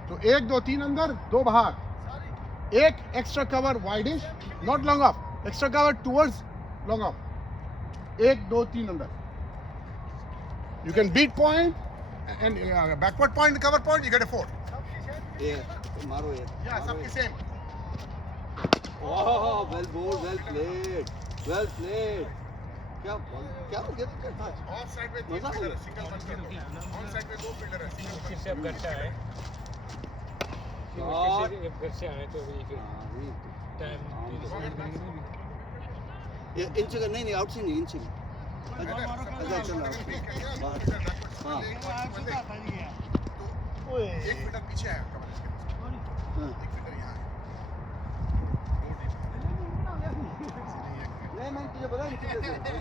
तो 1 2 3 अंदर 2 बाहर एक extra cover widish not long off extra cover towards long off 1 2 3 अंदर you can beat point and backward point cover point you get a 4 ये मारो ये yeah सबके same oh well bowled well played क्या हो गया था ऑफ साइड में 3 मजा फील्डर आया। है सिंगल बंकर ऑन साइड में 2 फील्डर है सिंगल फिर से अब घर से आए और घर से आए तो अभी फिर टाइम ये इंच का नहीं आउट से नहीं इंच अच्छा चलो हाँ एक फील्डर पीछे है कमर इसके, हाँ। एक फील्डर यहाँ है। नहीं मैंने तुझे बोला नहीं तुझे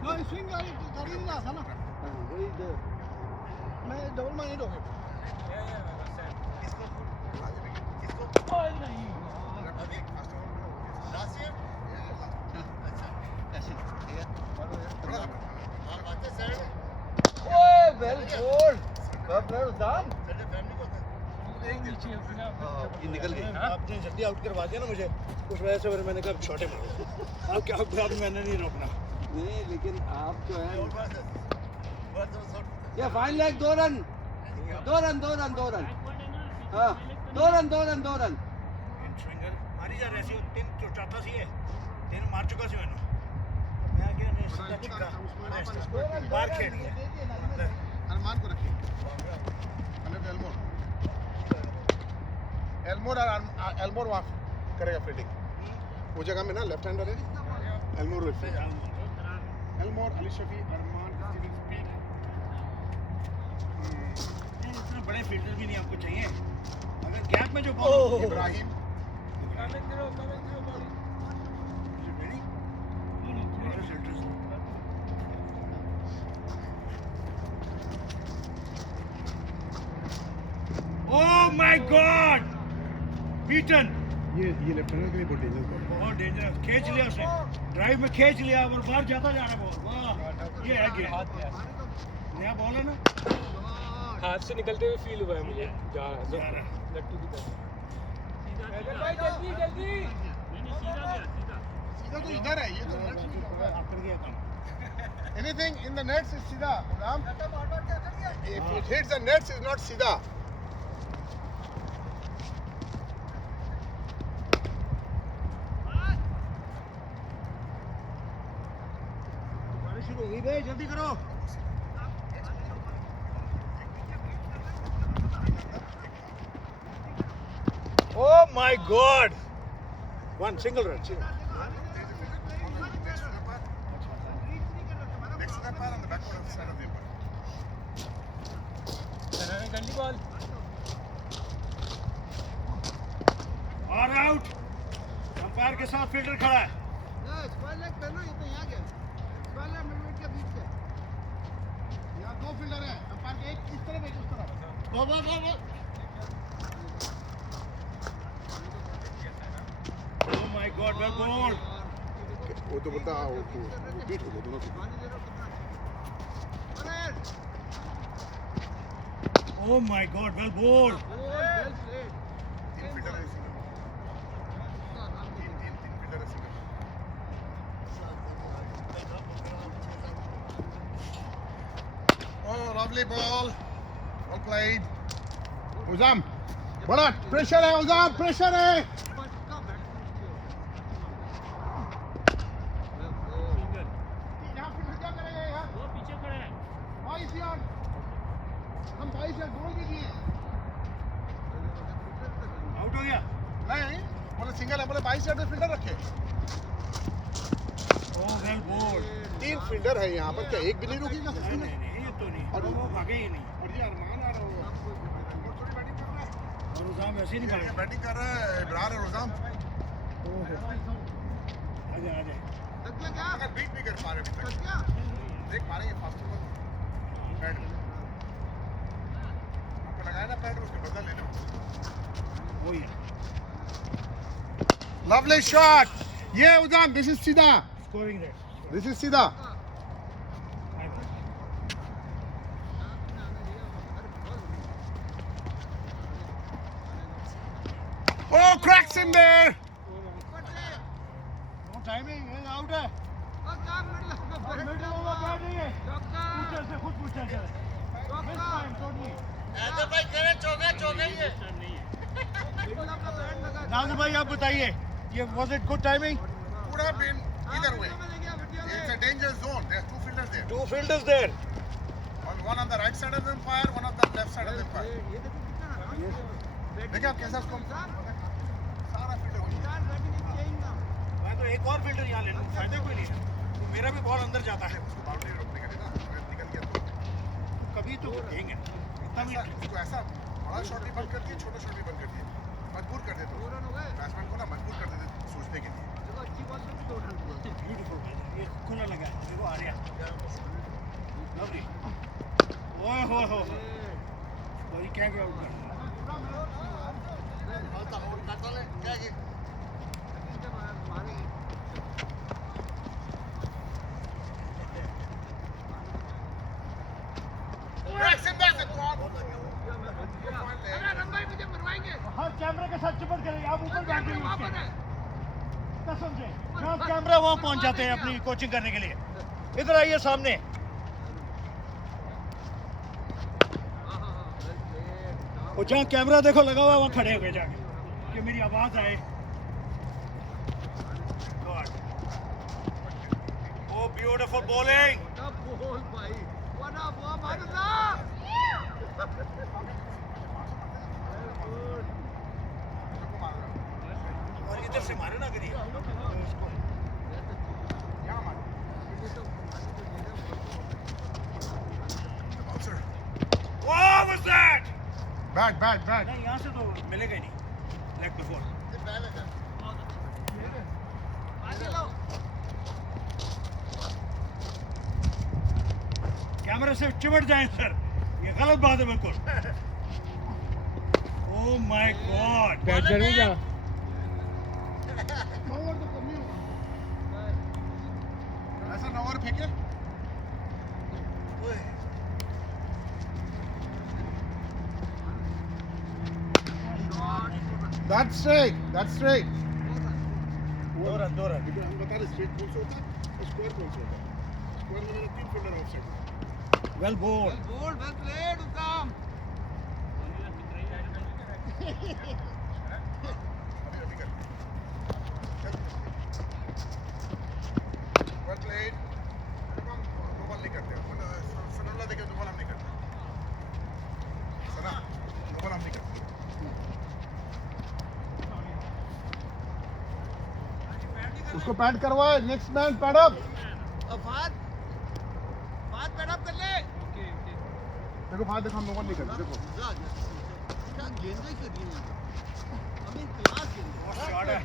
नो स्विंग गाड़ी नहीं आता ना हाँ वही तो मैं डबल माइंडेड हो गया ऐसे ठीक है थोड़ा ओए वेल बोल्ड वेल प्लेयर दाम ये निकल गई आपने जल्दी आउट करवा दिया ना मुझे उस वजह से फिर मैंने कहा छोटे मारो आप क्या अब मैंने नहीं रोकना नहीं लेकिन आप जो है ये फाइन लेग 2 रन हाँ 2 रन स्विंगर मारी जा रही है 3 चौथा सी है 3 मार चुका सी मैंने मैं क्या नहीं सीधा चिक्का बाहर खेल गया अरमान को रखिए, एल्मोर और एल्मोर वहाँ करेगा फील्डिंग। वो जगह में ना लेफ्ट हैंडर है, Elmore will field. Elmore, Ali Shafi, Arman, Steven Speed. इतना बड़े फील्डर भी नहीं आपको चाहिए अगर गैप में जो ball Ibrahim, oh my God beaten ये लेफ्ट हैंडर के लिए बहुत डेंजरस बॉल है। बहुत डेंजरस खींच लिया उसने ड्राइव में खींच लिया और बाहर जाता जा रहा बॉल वाह ये है गेम नया बॉल है ना हाथ से निकलते हुए फील हुआ है मुझे जा जा रहा है। लट्टू की तरह भाई जल्दी जल्दी नहीं सीधा गया सीधा सीधा तो इधर है, ये तो आप कर गया काम anything in the nets is सीधा, Ram. If it hits the nets, is not सीधा. बारिश शुरू हो गई भाई जल्दी करो Oh my God! One single run. Next to that part on the backward side of the umpire. गंदी बॉल All out. अंपायर के साथ फील्डर खड़ा है यहाँ दो फील्डर हैं, अंपायर के एक इस तरफ एक उस तरफ। Oh my God! Well ball. वो तो बता वो बीट हो गए दोनों की। Oh my God! Well ball. तीन फील्डर है इसमें। तीन फील्डर है इसमें। Oh, lovely ball. Well played. उजाम, बड़ा प्रेशर है उजाम, प्रेशर है। यहाँ फील्डर क्या करेगा यार? वो पीछे खड़ा है 22 यार्ड। हम 22 यार्ड गोल भी दिए। Out हो गया. नहीं, बोले सिंगल है, बोले 22 यार्ड में फील्डर रखे। Oh well ball. तीन फील्डर है यहाँ पर, क्या एक भी नहीं रुकेगा? नहीं ये तो नहीं. और वो भागे ही नहीं. और ये अरमान आ रहा होगा। थोड़ी बैटिंग कर रहा है। और उजाम ऐसे ही नहीं भागे. बैटिंग कर रहा है इब्रार और उजाम। आजा आजा. अगर बीट भी कर पा रहे अभी तक। देख पा रहे हैं फास्ट बॉल पैड में। आपको लगाया ना पैड, उसके बदला लेने में। वो ही है. Lovely shot. ये उजाम, दिस इज सीधा, Scoring there. दिस इज सीधा। Oh, cracks in there. No timing. Out है. मिडिल ओवर बैठ रही है. पूछल से खुद पूछल चले. Miss time totally. नाज़िर भाई आप बताइए ये was it good timing? Could have been either way. It's a danger zone. There are two fielders there. Two fielders there. One on the right side of the umpire, one on the left side of the umpire. देखिए आप कैसा उसको सारा fielder मैं तो एक और fielder यहाँ ले लूँ फायदा कोई नहीं है. मेरा भी बॉल अंदर जाता है उसको बाउंड्री रोकने का ना, अगर निकल गया तो कभी तो देंगे इतना भी उसको ऐसा बड़ा शॉट भी बंद कर दिए, छोटा शॉट भी बंद कर दिए, मजबूर कर देते बैट्समैन को ना, मजबूर कर देते सोचने के लिए। ब्यूटीफुल ये खुला लगा है, देखो आ रहा लवली ओए हो और ये क्या गया ऊपर हर कैमरे के साथ चिपट करेंगे आप ऊपर बैठे हैं कसम से जहाँ कैमरा वहाँ पहुँच जाते हैं अपनी कोचिंग करने के लिए। इधर आइए सामने और जहाँ कैमरा देखो लगा हुआ है वहाँ खड़े हो गए जाके कि मेरी आवाज आए। ओ ब्यूटीफुल बॉलिंग और इधर से मारे ना करिए What was that? बैट नहीं यहाँ से तो मिलेगा ही नहीं लेग बिफोर कैमरे से चिमट जाए सर, ये गलत बात है बिल्कुल। ओह माय गॉड बैटर में जा ऐसा नवर फेंके That's straight. दो रन हम बता रहे स्ट्रेट कौन सा होता है, स्क्वायर कौन सा होता है। स्क्वायर में मैंने 3 फील्डर ऑफसाइड। वेल बोल्ड अभी कर। Well played. हम नो बॉल नहीं करते, सनल्ला देके नो बॉल हम नहीं करते। सना नो बॉल हम नहीं करते। उसको पैड करवाए, नेक्स्ट मैन पैड अप। देखो फाद देखो हम नो बॉल नहीं करते, देखो शॉट है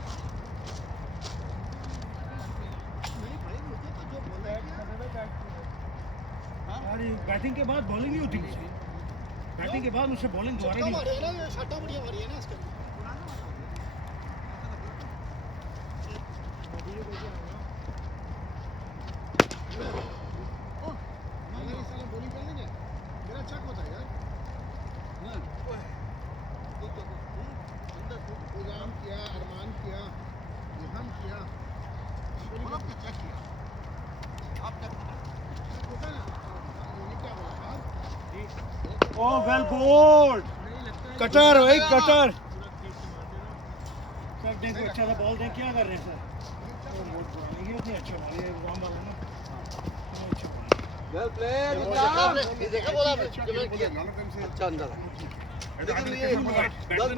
अरे बैटिंग के बाद बॉलिंग नहीं होती मुझसे, बैटिंग के बाद मुझसे बॉलिंग दोबारा नहीं होती। Oh, well bowled. कटर भाई कटर। सर देखो अच्छा सा बॉल देख क्या कर रहे हैं सर। ये नहीं अच्छा बॉल ये वाम वाला ना। वेल प्लेड ये देखा बोला आपने अच्छा अंदर लेकिन ये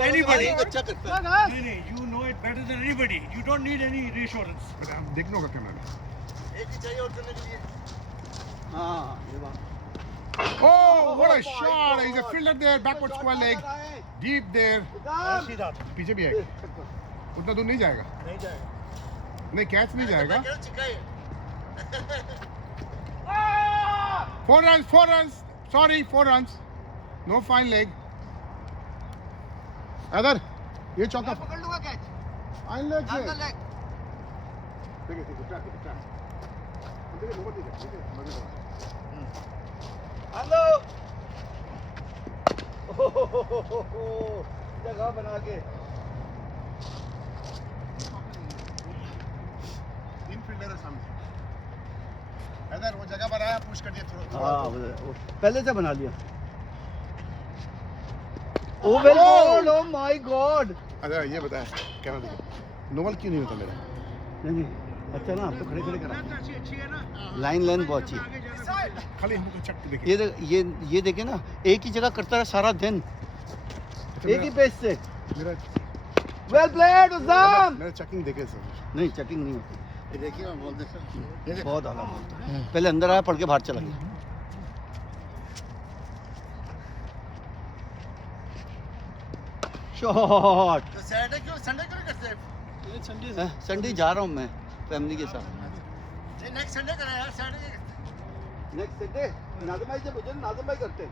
anybody अच्छा करता है नहीं you know it better than anybody, you don't need any reassurance। देखना होगा कैमरा में। एक ही चाहिए और करने के लिए हां ये बात Oh, what a shot! He's a fielder there, backward square leg, deep there. सीधा पीछे भी है, उतना दूर नहीं जाएगा, नहीं जाएगा। नहीं कैच नहीं जाएगा। 4 runs, sorry 4 runs, no fine leg. इधर ये चौका पकड़ लूंगा कैच फाइन लेग से अंदर लेग ठीक है ट्रैक देखिए नंबर ठीक है मजे करो हेलो जगह बना के 3 फील्डर है सामने इधर वो जगह बनाया पुश कर दिया थोड़ा हाँ पहले से बना लिया oh well bowled oh my god अच्छा ये बताया कैमरा देखो नोबल क्यों नहीं होता मेरा नहीं अच्छा ना आप तो खड़े खड़े करा अच्छी है ना लाइन लेंथ बहुत अच्छी है खाली हमको चक देखिए ये देखे ना एक ही जगह करता है सारा दिन एक ही पेज से मेरा वेल प्लेड उसाम मेरा चेकिंग देखे सर नहीं चेकिंग नहीं होती ये देखिए मैं बॉल देख रहा हूँ। ये देखो। बहुत आला बॉल था। पहले अंदर आया, पड़ के बाहर चला गया। शॉट। तो सैटरडे क्यों संडे क्यों नहीं करते? ये संडे संडे जा रहा हूँ मैं फैमिली के साथ। नेक्स्ट संडे करें यार, सैटरडे नेक्स्ट संडे नाज़िम भाई से पूछो, नाज़िम भाई करते हैं।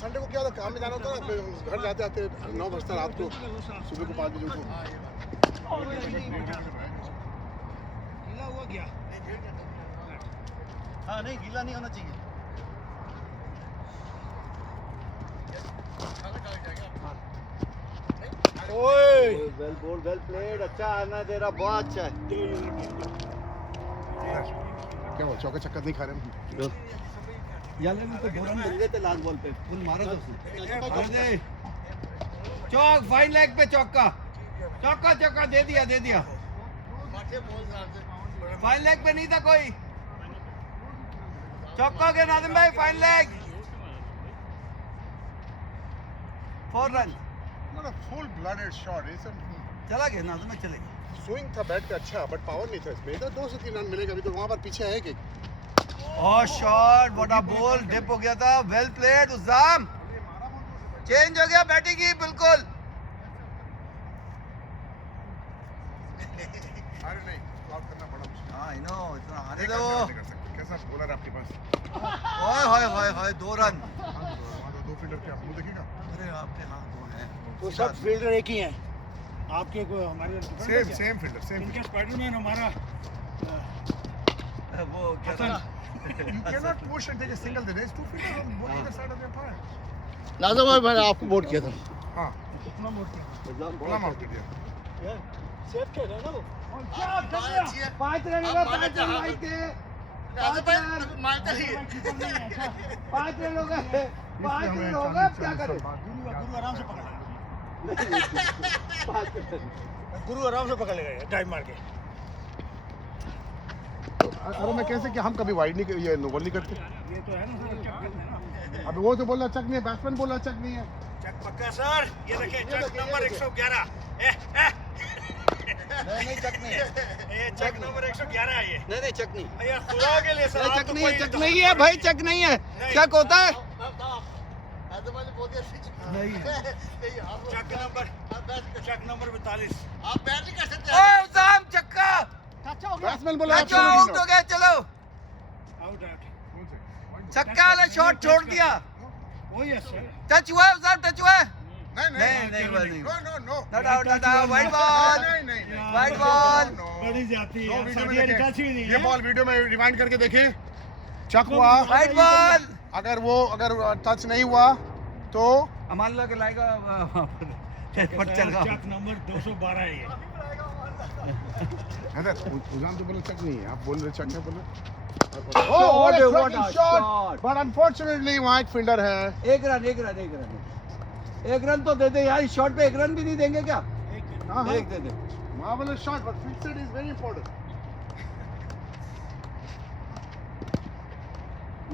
संडे को क्या होता, काम में जाना होता है ना, फिर घर जाते आते 9 बजता रात को, सुबह को 5 बजे उठो। गीला हुआ क्या? हाँ नहीं, गीला नहीं होना चाहिए। ओए वेल बोल्ड, वेल प्लेड, अच्छा आना दे रहा, बहुत अच्छा है। क्या हुआ, चौका चक्कर नहीं खा रहे हम? यार तो 2 रन मिल गए थे लास्ट बॉल पे, फुल मारा था उसने। चौक, फाइन लेग पे चौका, चौका चौका दे दिया, दे दिया। फाइन लेग पे नहीं था कोई, चौका के नाज़िम भाई, fine leg. 4 run Not a full-blooded shot. It's a चला गया, नाज़िम भाई चले गए। swing था बैट का अच्छा, बट पावर नहीं था इसमें। इधर 2 से 3 रन मिलेगा, अभी तो वहाँ पर पीछे है कि और shot, what a ball, dip हो गया था। वेल प्लेड उस्ताम, चेंज हो गया बैटिंग की बिल्कुल। अरे नहीं, आउट करना बड़ा मुश्किल हाँ आई नो, इतना हारे है। थे वो। नहीं कर सकते। कैसा बॉलर आपके पास? ओए होए होए होए, 2 रन। वहाँ तो 2 फील्डर के आप मुंह देखिएगा। अरे आपके हाथ 2 हैं। तो सब फील्डर एक ही हैं। आपके को हमारे सेम फील्डर, सेम इनके स्पाइडरमैन हमारा वो क्या था? You cannot push and take a single. There is 2 fielders on both either side of the umpire. Nazim भाई मैंने आपको वोट किया था। हाँ, कितना मोड़ किया? गुलाम आउट कर दिया। सेफ खेल रहे ना वो। पांच रन हो गए, 5 रन भाई थे। नाज़िम भाई मानता ही है। 5 रन हो गए, 5 रन हो गए, अब क्या करें? गुरु आराम से पकड़ लेगा। 5 रन। गुरु आराम से पकड़ लेगा डाइव मार के। अरे मैं कैसे कि हम कभी वाइड नहीं, ये नो बॉल नहीं करते। ये तो है ना सर, चक करते हैं ना। अभी वो तो बोल रहा चक नहीं है, बैट्समैन बोल रहा चक नहीं है। चक पक्का सर। ये देखिए चक नंबर 111। नहीं चक नहीं है। ये चक नंबर 111 है ये। नहीं चक नहीं। ये खुदा के लिए सर। चक नहीं है, चक नहीं है भाई, चक नहीं है। चक होता है। नाज़िम भाई ने बोल दिया चक नहीं। चक नंबर 42। आप बैट नहीं कर सकते। ओए उस्ताम, चक्का। बैट्समैन बोला अच्छा आउट हो गया, चलो। Out out. छक्का वाला शॉट छोड़ दिया। वही है सर। टच हुआ है उस्ताम, टच हुआ है। नहीं नहीं, no no not out, not out, wide ball, नहीं वाइड बॉल। बड़ी जाती है। वीडियो में सादिया देखें। टच ही नहीं ये है। बॉल वीडियो में रिवाइंड करके देखें। चक हुआ, वाइड बॉल। अगर टच नहीं हुआ तो अमान लो के लाएगा पर चल गया। चक नंबर 212 है ये। इधर उजान तो बोले चक नहीं है, आप बोल रहे चक है बोले। Oh, what a shot. But unfortunately वहाँ एक फील्डर है। एक रन तो दे दे यार, इस शॉट पे 1 रन भी नहीं देंगे क्या? हाँ एक दे दे। Marvellous shot, but fixed is very important.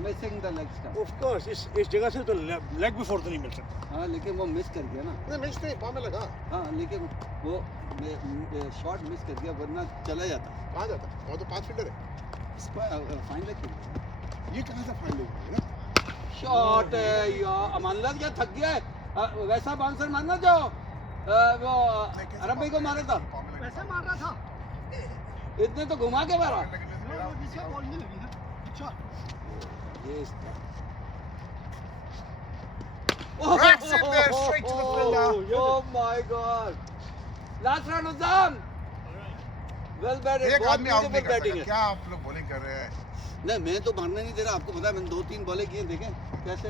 Missing the leg stump. Of course इस जगह से तो लेग भी फोर्थ नहीं मिल सकता। हाँ लेकिन वो मिस कर गया ना। नहीं मिस नहीं, पाँव में लगा। हाँ लेकिन वो शॉट मिस कर गया, वरना चला जाता। कहाँ जाता? वो तो 5 फील्डर है। फाइन लेग ये कहाँ से फाइनल हुआ? शॉट है यार। अमानलाल क्या थक गया है? वैसा बाउंसर मारना जो वो अरब भाई को मारा था, वैसे मार रहा था। इतने तो घुमा के मारा। जिससे बॉल नहीं लगी ना। अच्छा। That's it there, straight to the fielder. Oh my God! Last run Uzzam. Well batted. एक बहुत आदमी आउट नहीं beautiful कर batting सका। है। क्या आप लोग बॉलिंग कर रहे हैं? नहीं मैं तो मारने नहीं दे रहा, आपको पता है मैंने 2-3 बॉलें किए, देखें कैसे।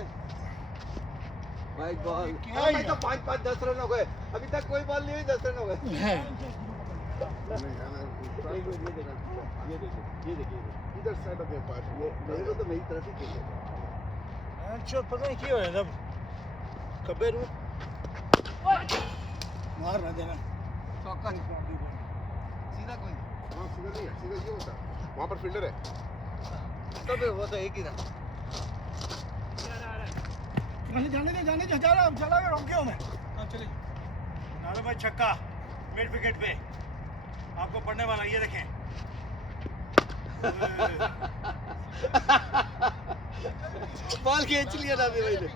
Wide ball. भाई तो 5-5 10 रन हो गए, अभी तक कोई बॉल नहीं हुई, 10 रन हो गए। ये देखिए इधर साइड ऑफ द पार्ट। ये मेरे को तो मेरी तरफ ही चाहिए। अच्छा पता नहीं क्यों है जब कबे रू मार ना देना। चौका सीधा कोई हाँ सीधा नहीं है, सीधा ये होता है। वहाँ पर फील्डर है। तब वो तो एक ही रन। जाने दे चला गया, रोक गया मैं। हाँ चलिए। नाज़िम भाई छक्का मिड विकेट पे आपको पड़ने वाला, ये देखें। बॉल खींच लिया नाज़िम भाई ने।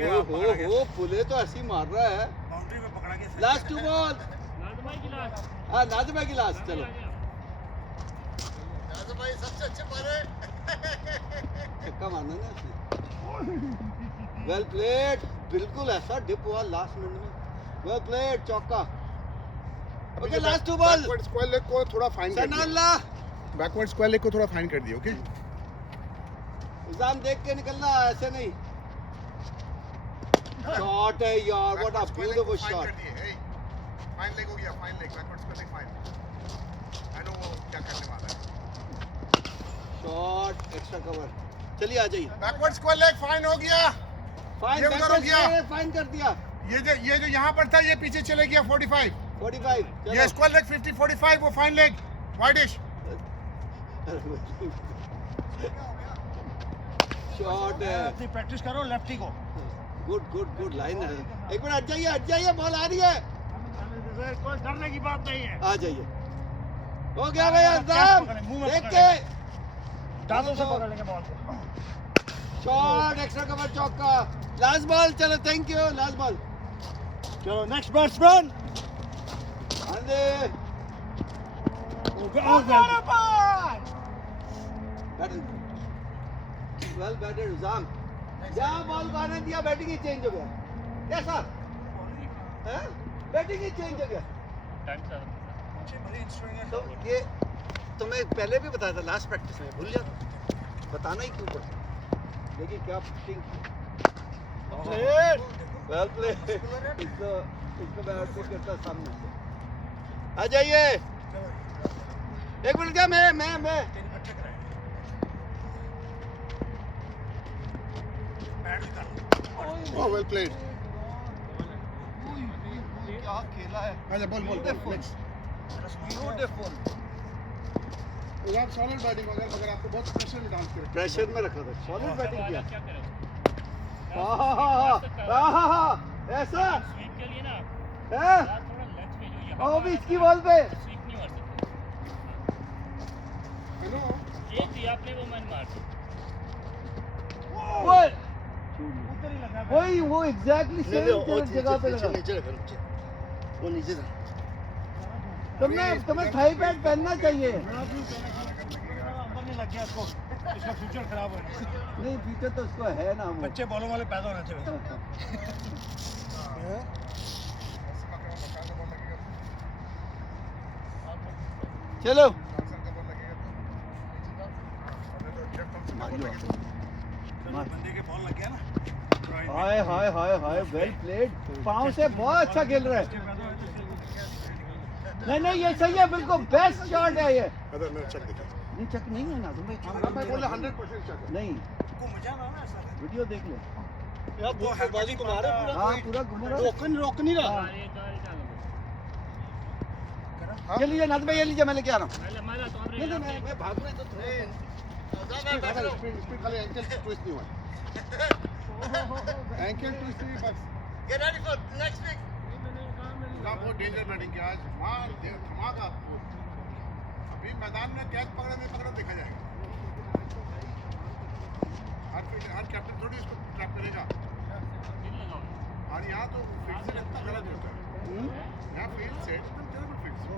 हो पुले तो ऐसी मार रहा है। बाउंड्री में पकड़ा के लास्ट 2 बॉल। नाज़िम भाई की लास्ट। हाँ नाज़िम भाई की लास्ट। चलो नाज़िम भाई सबसे अच्छे मारे। छक्का मारना ना उसने। Well played. बिल्कुल ऐसा डिप हुआ लास्ट मिनट में। वेल प्लेड चौका। Okay last 2 ball. Backward square leg को थोड़ा फाइन कर दिया। सनाल्ला बैकवर्ड स्क्वायर लेग को थोड़ा फाइन कर दिया। ओके निजाम देख के निकलना ऐसे नहीं। शॉट है यार what a beautiful shot. Fine leg हो गया। Fine leg backward square leg fine. I know वो क्या करने वाला है। Shot extra cover. चलिए आ जाइए। बैकवर्ड स्क्वायर लेग फाइन हो गया। फाइन ये उधर हो गया। फाइन कर दिया। ये जो यहाँ पर था ये पीछे चले गया 45। 45 ये स्क्वायर लेग 50 45 वो फाइन लेग वाइडिश। शॉट है। अपनी प्रैक्टिस करो लेफ्टी को। गुड गुड गुड लाइन है। एक मिनट हट जाइए बॉल आ रही है। कोई डरने की बात नहीं है। आ जाइए। हो गया भैया इंतजाम। देख के दांतों से पकड़ लेंगे बॉल को। शॉट एक्स्ट्रा कवर चौका। Last ball. चलो थैंक यू लास्ट बॉल। चलो नेक्स्ट बैट्समैन। आंदे वेल बैटेड निजाम। जहाँ बॉल को आने दिया बैटिंग ही चेंज हो गया। कैसा है? बैटिंग ही चेंज हो गया। टाइम से तो ये तुम्हें पहले भी बताया था लास्ट प्रैक्टिस में भूल जाता। बताना ही क्यों पड़ता। देखिए क्या पिचिंग। Well play. इसको मैं आउटपुट करता सामने से। आ जाइए। एक मिनट क्या मैं Oh well played. क्या खेला है। अच्छा बॉल नेक्स्ट। ब्यूटीफुल। आप सॉलिड बैटिंग अगर आपको बहुत प्रेशर में डांस करे। प्रेशर में रखा था। सॉलिड बैटिंग किया। क्या करें? ऐसा स्वीप के लिए ना है। थोड़ा लेंथ पे जो यहाँ वो भी इसकी बॉल पे। स्वीप नहीं मार सकते। हेलो एक भी आपने वो मैन मार दिया। वो एग्जैक्टली सेम जगह पे लगा। नीचे रखो नीचे। वो नीचे था। तुम्हें थाई पैड पहनना चाहिए। अंदर नहीं लग गया इसको। इसका फ्यूचर खराब हो गया। नहीं फ्यूचर तो उसको है ना वो। बच्चे बॉलों वाले पैदा होना चाहिए। चलो बंदे के बॉल लग गया ना। हाय हाय हाय हाय वेल प्लेड। पाँव से बहुत अच्छा खेल रहा है। नहीं ये सही है बिल्कुल बेस्ट शॉट है ये। अगर मेरा चेक देखिए। नहीं चेक नहीं है ना तुम्हें। मैं बोला 100% चेक। नहीं को मजा ना ना ऐसा। वीडियो देख ले। यार वो बाजी को मारा पूरा। हाँ पूरा घुमा रहा है। रोक नहीं रहा। अरे गाड़ी डालो। ये लीजिए नाज़ भाई ये लीजिए मैं लेके आ रहा हूँ। मारा तो हमने नहीं मैं भाग रहा तो स्पीड खाली एंकल ट्विस्ट नहीं हुआ। एंकल ट्विस्ट नहीं बस। Get ready for next week. ना बहुत डेंजर बैटिंग किया आज। मार दे धमाका। अभी मैदान में कैच पकड़ा नहीं पकड़ा देखा जाएगा। हर कैप्टन थोड़ी इसको ट्रैप करेगा। और यहाँ तो फील्ड से लगता गलत होता है। यहाँ फील्ड से एकदम टेरिबल फील्ड से।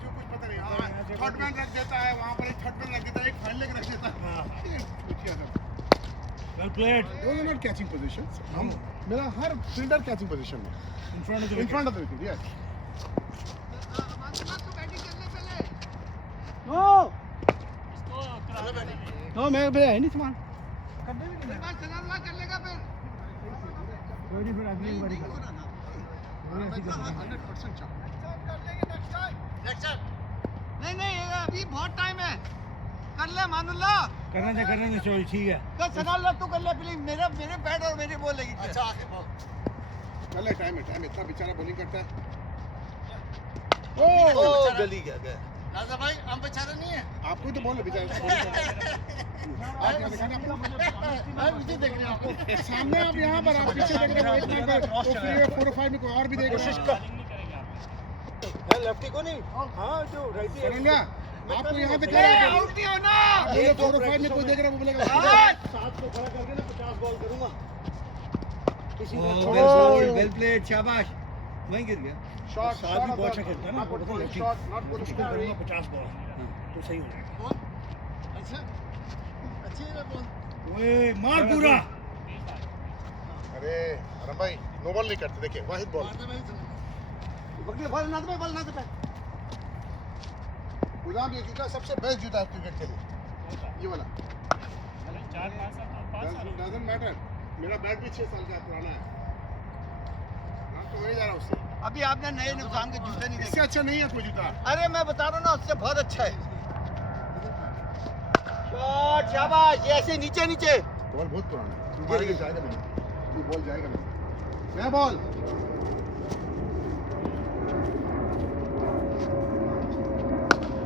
जो कुछ पता नहीं। थर्ड मैन रख देता है वहाँ पर एक थर्ड मैन रख देता है एक फाइनल लेग रख देता है। Well played. Those are not catching positions. हम मेरा हर फील्डर कैचिंग पोजीशन में in front of the in front of the wicket. Yes. No इसको करा नो मैं मेरा है नहीं सामान। कोई नहीं फिर अगली बारी कर। 100% चांस। Next time. नहीं अभी बहुत टाइम है। कर ले मानुल्ला। करने दे चलो ठीक है। तो सनाल्ला तू कर ले प्लीज। मेरे बैट और मेरी बॉल लगी। अच्छा आखिर बॉल। चल टाइम इतना बेचारा बॉलिंग करता है। ओ गली गया राजा भाई हम बेचारे नहीं है आपको ही तो बोल बेचारे आप यहाँ दिखाने आपको मैं मुझे देख रहे हैं आपको सामने आप यहाँ पर आप पीछे देख रहे हो एक नंबर तो फिर 4 और 5 में कोई और भी देखेगा नहीं करेंगे आप लेफ्टी को नहीं हाँ जो राइटी है समझ गया आपको यहाँ दिखा रहा है आउट नहीं होना ये 4 और 5 में कोई देख रहा है वो बोलेगा 7 को खड़ा करके ना 50 बॉल करूंगा किसी वेल प्लेड शाबाश वहीं गिर गया शॉट साथ भी बहुत अच्छा खेलता है ना नॉट बहुत अच्छा शॉट नॉट गुड उसको करूंगा 50 बॉल तो सही हो जाएगा अच्छा अच्छी है बोल ओए मार पूरा अरे अरम भाई नो बॉल नहीं करते देखिए वाहिद बॉल राजा भाई चलो बगले बॉल ना दे गुलाम ये जूता सबसे बेस्ट जूता है क्रिकेट के लिए ये वाला 4-5 साल तो 5 साल डजंट मैटर मेरा बैट भी 6 साल का पुराना है हाँ तो हो ही जा रहा उससे अभी आपने नए निजाम के जूते नहीं इससे देखे अच्छा नहीं है कोई जूता अरे मैं बता रहा हूँ ना उससे बहुत अच्छा है शॉट शाबाश ये ऐसे नीचे नीचे बॉल बहुत पुराना है गिर मारेंगे गया। जाएगा नहीं ये बॉल जाएगा नहीं नया बॉल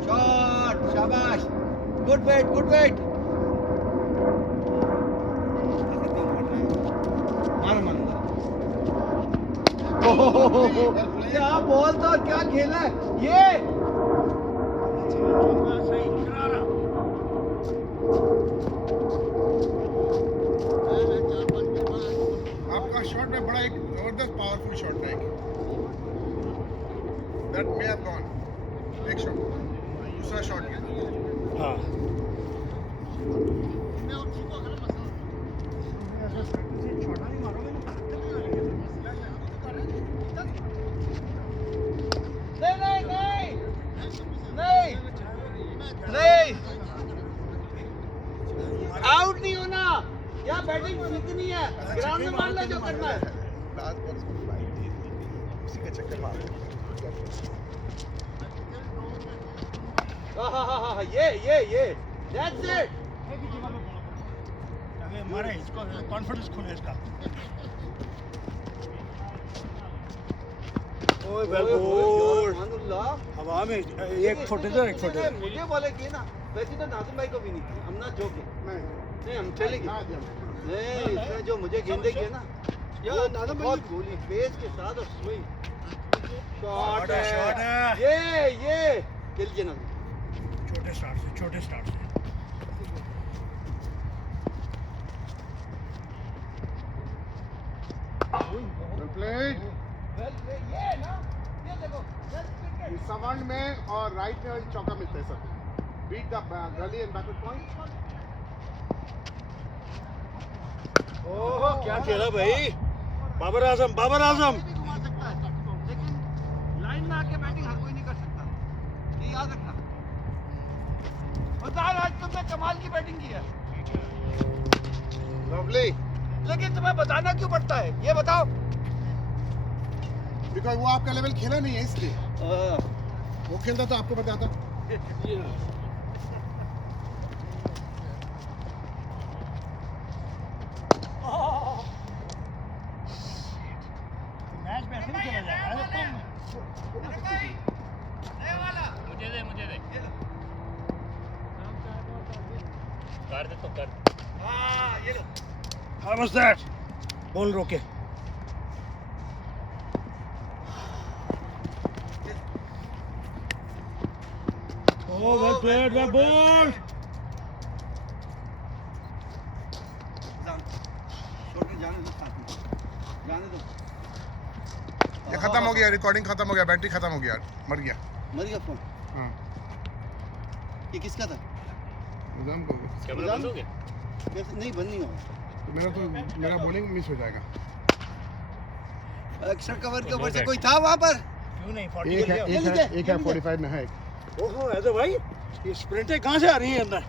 शॉट शाबाश गुड वेट मारो क्या बॉल तो क्या खेला है ये आपका शॉट में बड़ा एक जबरदस्त पावरफुल शॉट था एक दैट मे हैव गॉन एक शॉट दूसरा शॉट हाँ छोटा नहीं मारोगे नहीं आउट नहीं होना क्या बैटिंग सीखनी है ग्राउंड में मान लो जो करना है लास्ट बॉल उसको फ्लाई थी उसी का चक्कर मार हाँ ये दैट्स इट मारे इसको कॉन्फिडेंस खुले इसका ओए वेल गुड हवा में एक फुट इधर एक फुट इधर मुझे बोले कि ना वैसे तो नाज़िम भाई को भी नहीं थी हम ना जोके नहीं हम चलेंगे नहीं इसमें जो मुझे गेंदे की है ना वो बहुत गोली फेस के साथ और स्विंग शॉट है ये दिल जना छोटे स्टार्ट से वेल प्लेड ये ना ये देखो इस सवांड में और राइट में चौका मिलता है सर बीट द गली एंड बैकवर्ड पॉइंट ओह क्या खेला भाई बाबर आजम घुमा सकता है लेकिन लाइन में आके बैटिंग हर कोई नहीं कर सकता ये याद रखना बताओ आज तुमने कमाल की बैटिंग की है लवली लेकिन तुम्हें बताना क्यों पड़ता है ये बताओ बिकॉज वो आपका लेवल खेला नहीं है इसलिए वो खेलता तो आपको बताता मैच में ऐसे नहीं खेला जाएगा मुझे दे कर दे तो कर ये लो हाउ वाज दैट बॉल रोके ओह वेल प्लेड वेल बॉल जाने दो ये खत्म हो गया रिकॉर्डिंग खत्म हो गया बैटरी खत्म हो गया मर गया मर गया फोन हाँ ये किसका था निजाम को कैमरा बंद हो गया कैसे नहीं बंद नहीं होगा तो मेरा बॉलिंग मिस हो जाएगा एक्स्ट्रा कवर के ऊपर से कोई था वहां पर क्यों नहीं 40 एक है ये लीजिए, 45 में है एक ओहो ऐसे भाई ये स्प्रिंटें कहाँ से आ रही हैं अंदर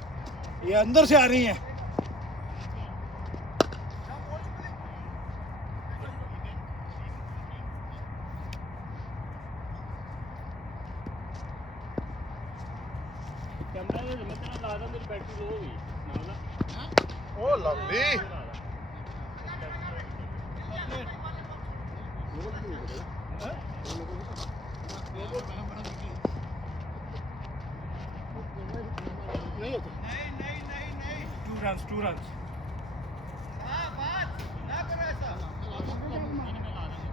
ये अंदर से आ रही हैं कैमरा में मैं तेरा ला रहा मेरी बैटरी लो हो गई ना ओ लवली आउट नहीं नहीं नहीं नहीं 2 runs. हाँ बात ना करो ऐसा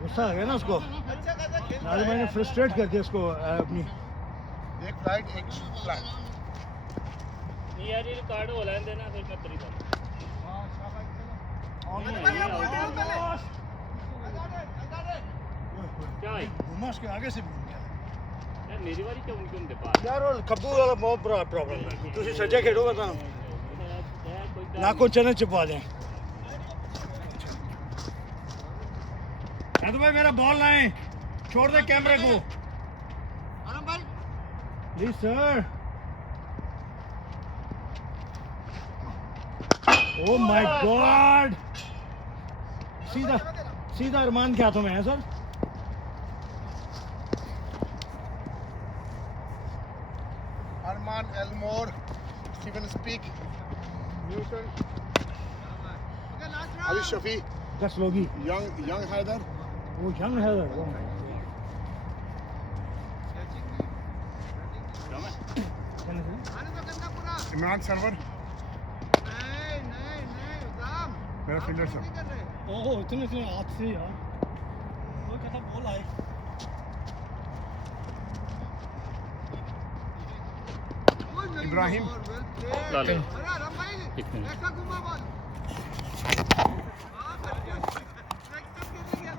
गुस्सा आ गया ना उसको अच्छा खासा खेल आज मैंने फ्रस्ट्रेट कर दिया उसको अपनी एक फ्लाइट एक फ्लाइट नहीं यार ये कार्ड हो लेने देना फिर मैं तरीका क्या है घुमा उसके आगे से घूम गया यार मेरी बारी क्यों क्यों दे पा यार वो खब्बू वाला बहुत बड़ा प्रॉब्लम है तुसी सज्जा खेलोगे तो नाखून चने चुपा दें तो भाई मेरा बॉल लाए छोड़ दे कैमरे को आराम भाई please sir O my God सीधा सीधा अरमान के हाथों में है sir Arman Elmore Steven Speak Newton Ali Shafi दस लोगी young Haider वो यंग है Imran Sarwar नहीं नहीं नहीं उदाम मेरा फील्डर सर नहीं कर रहे ओहो इतने इतने हाथ से यार वो कैसा बॉल आए Ibrahim ला ले अरे आराम भाई एक मिनट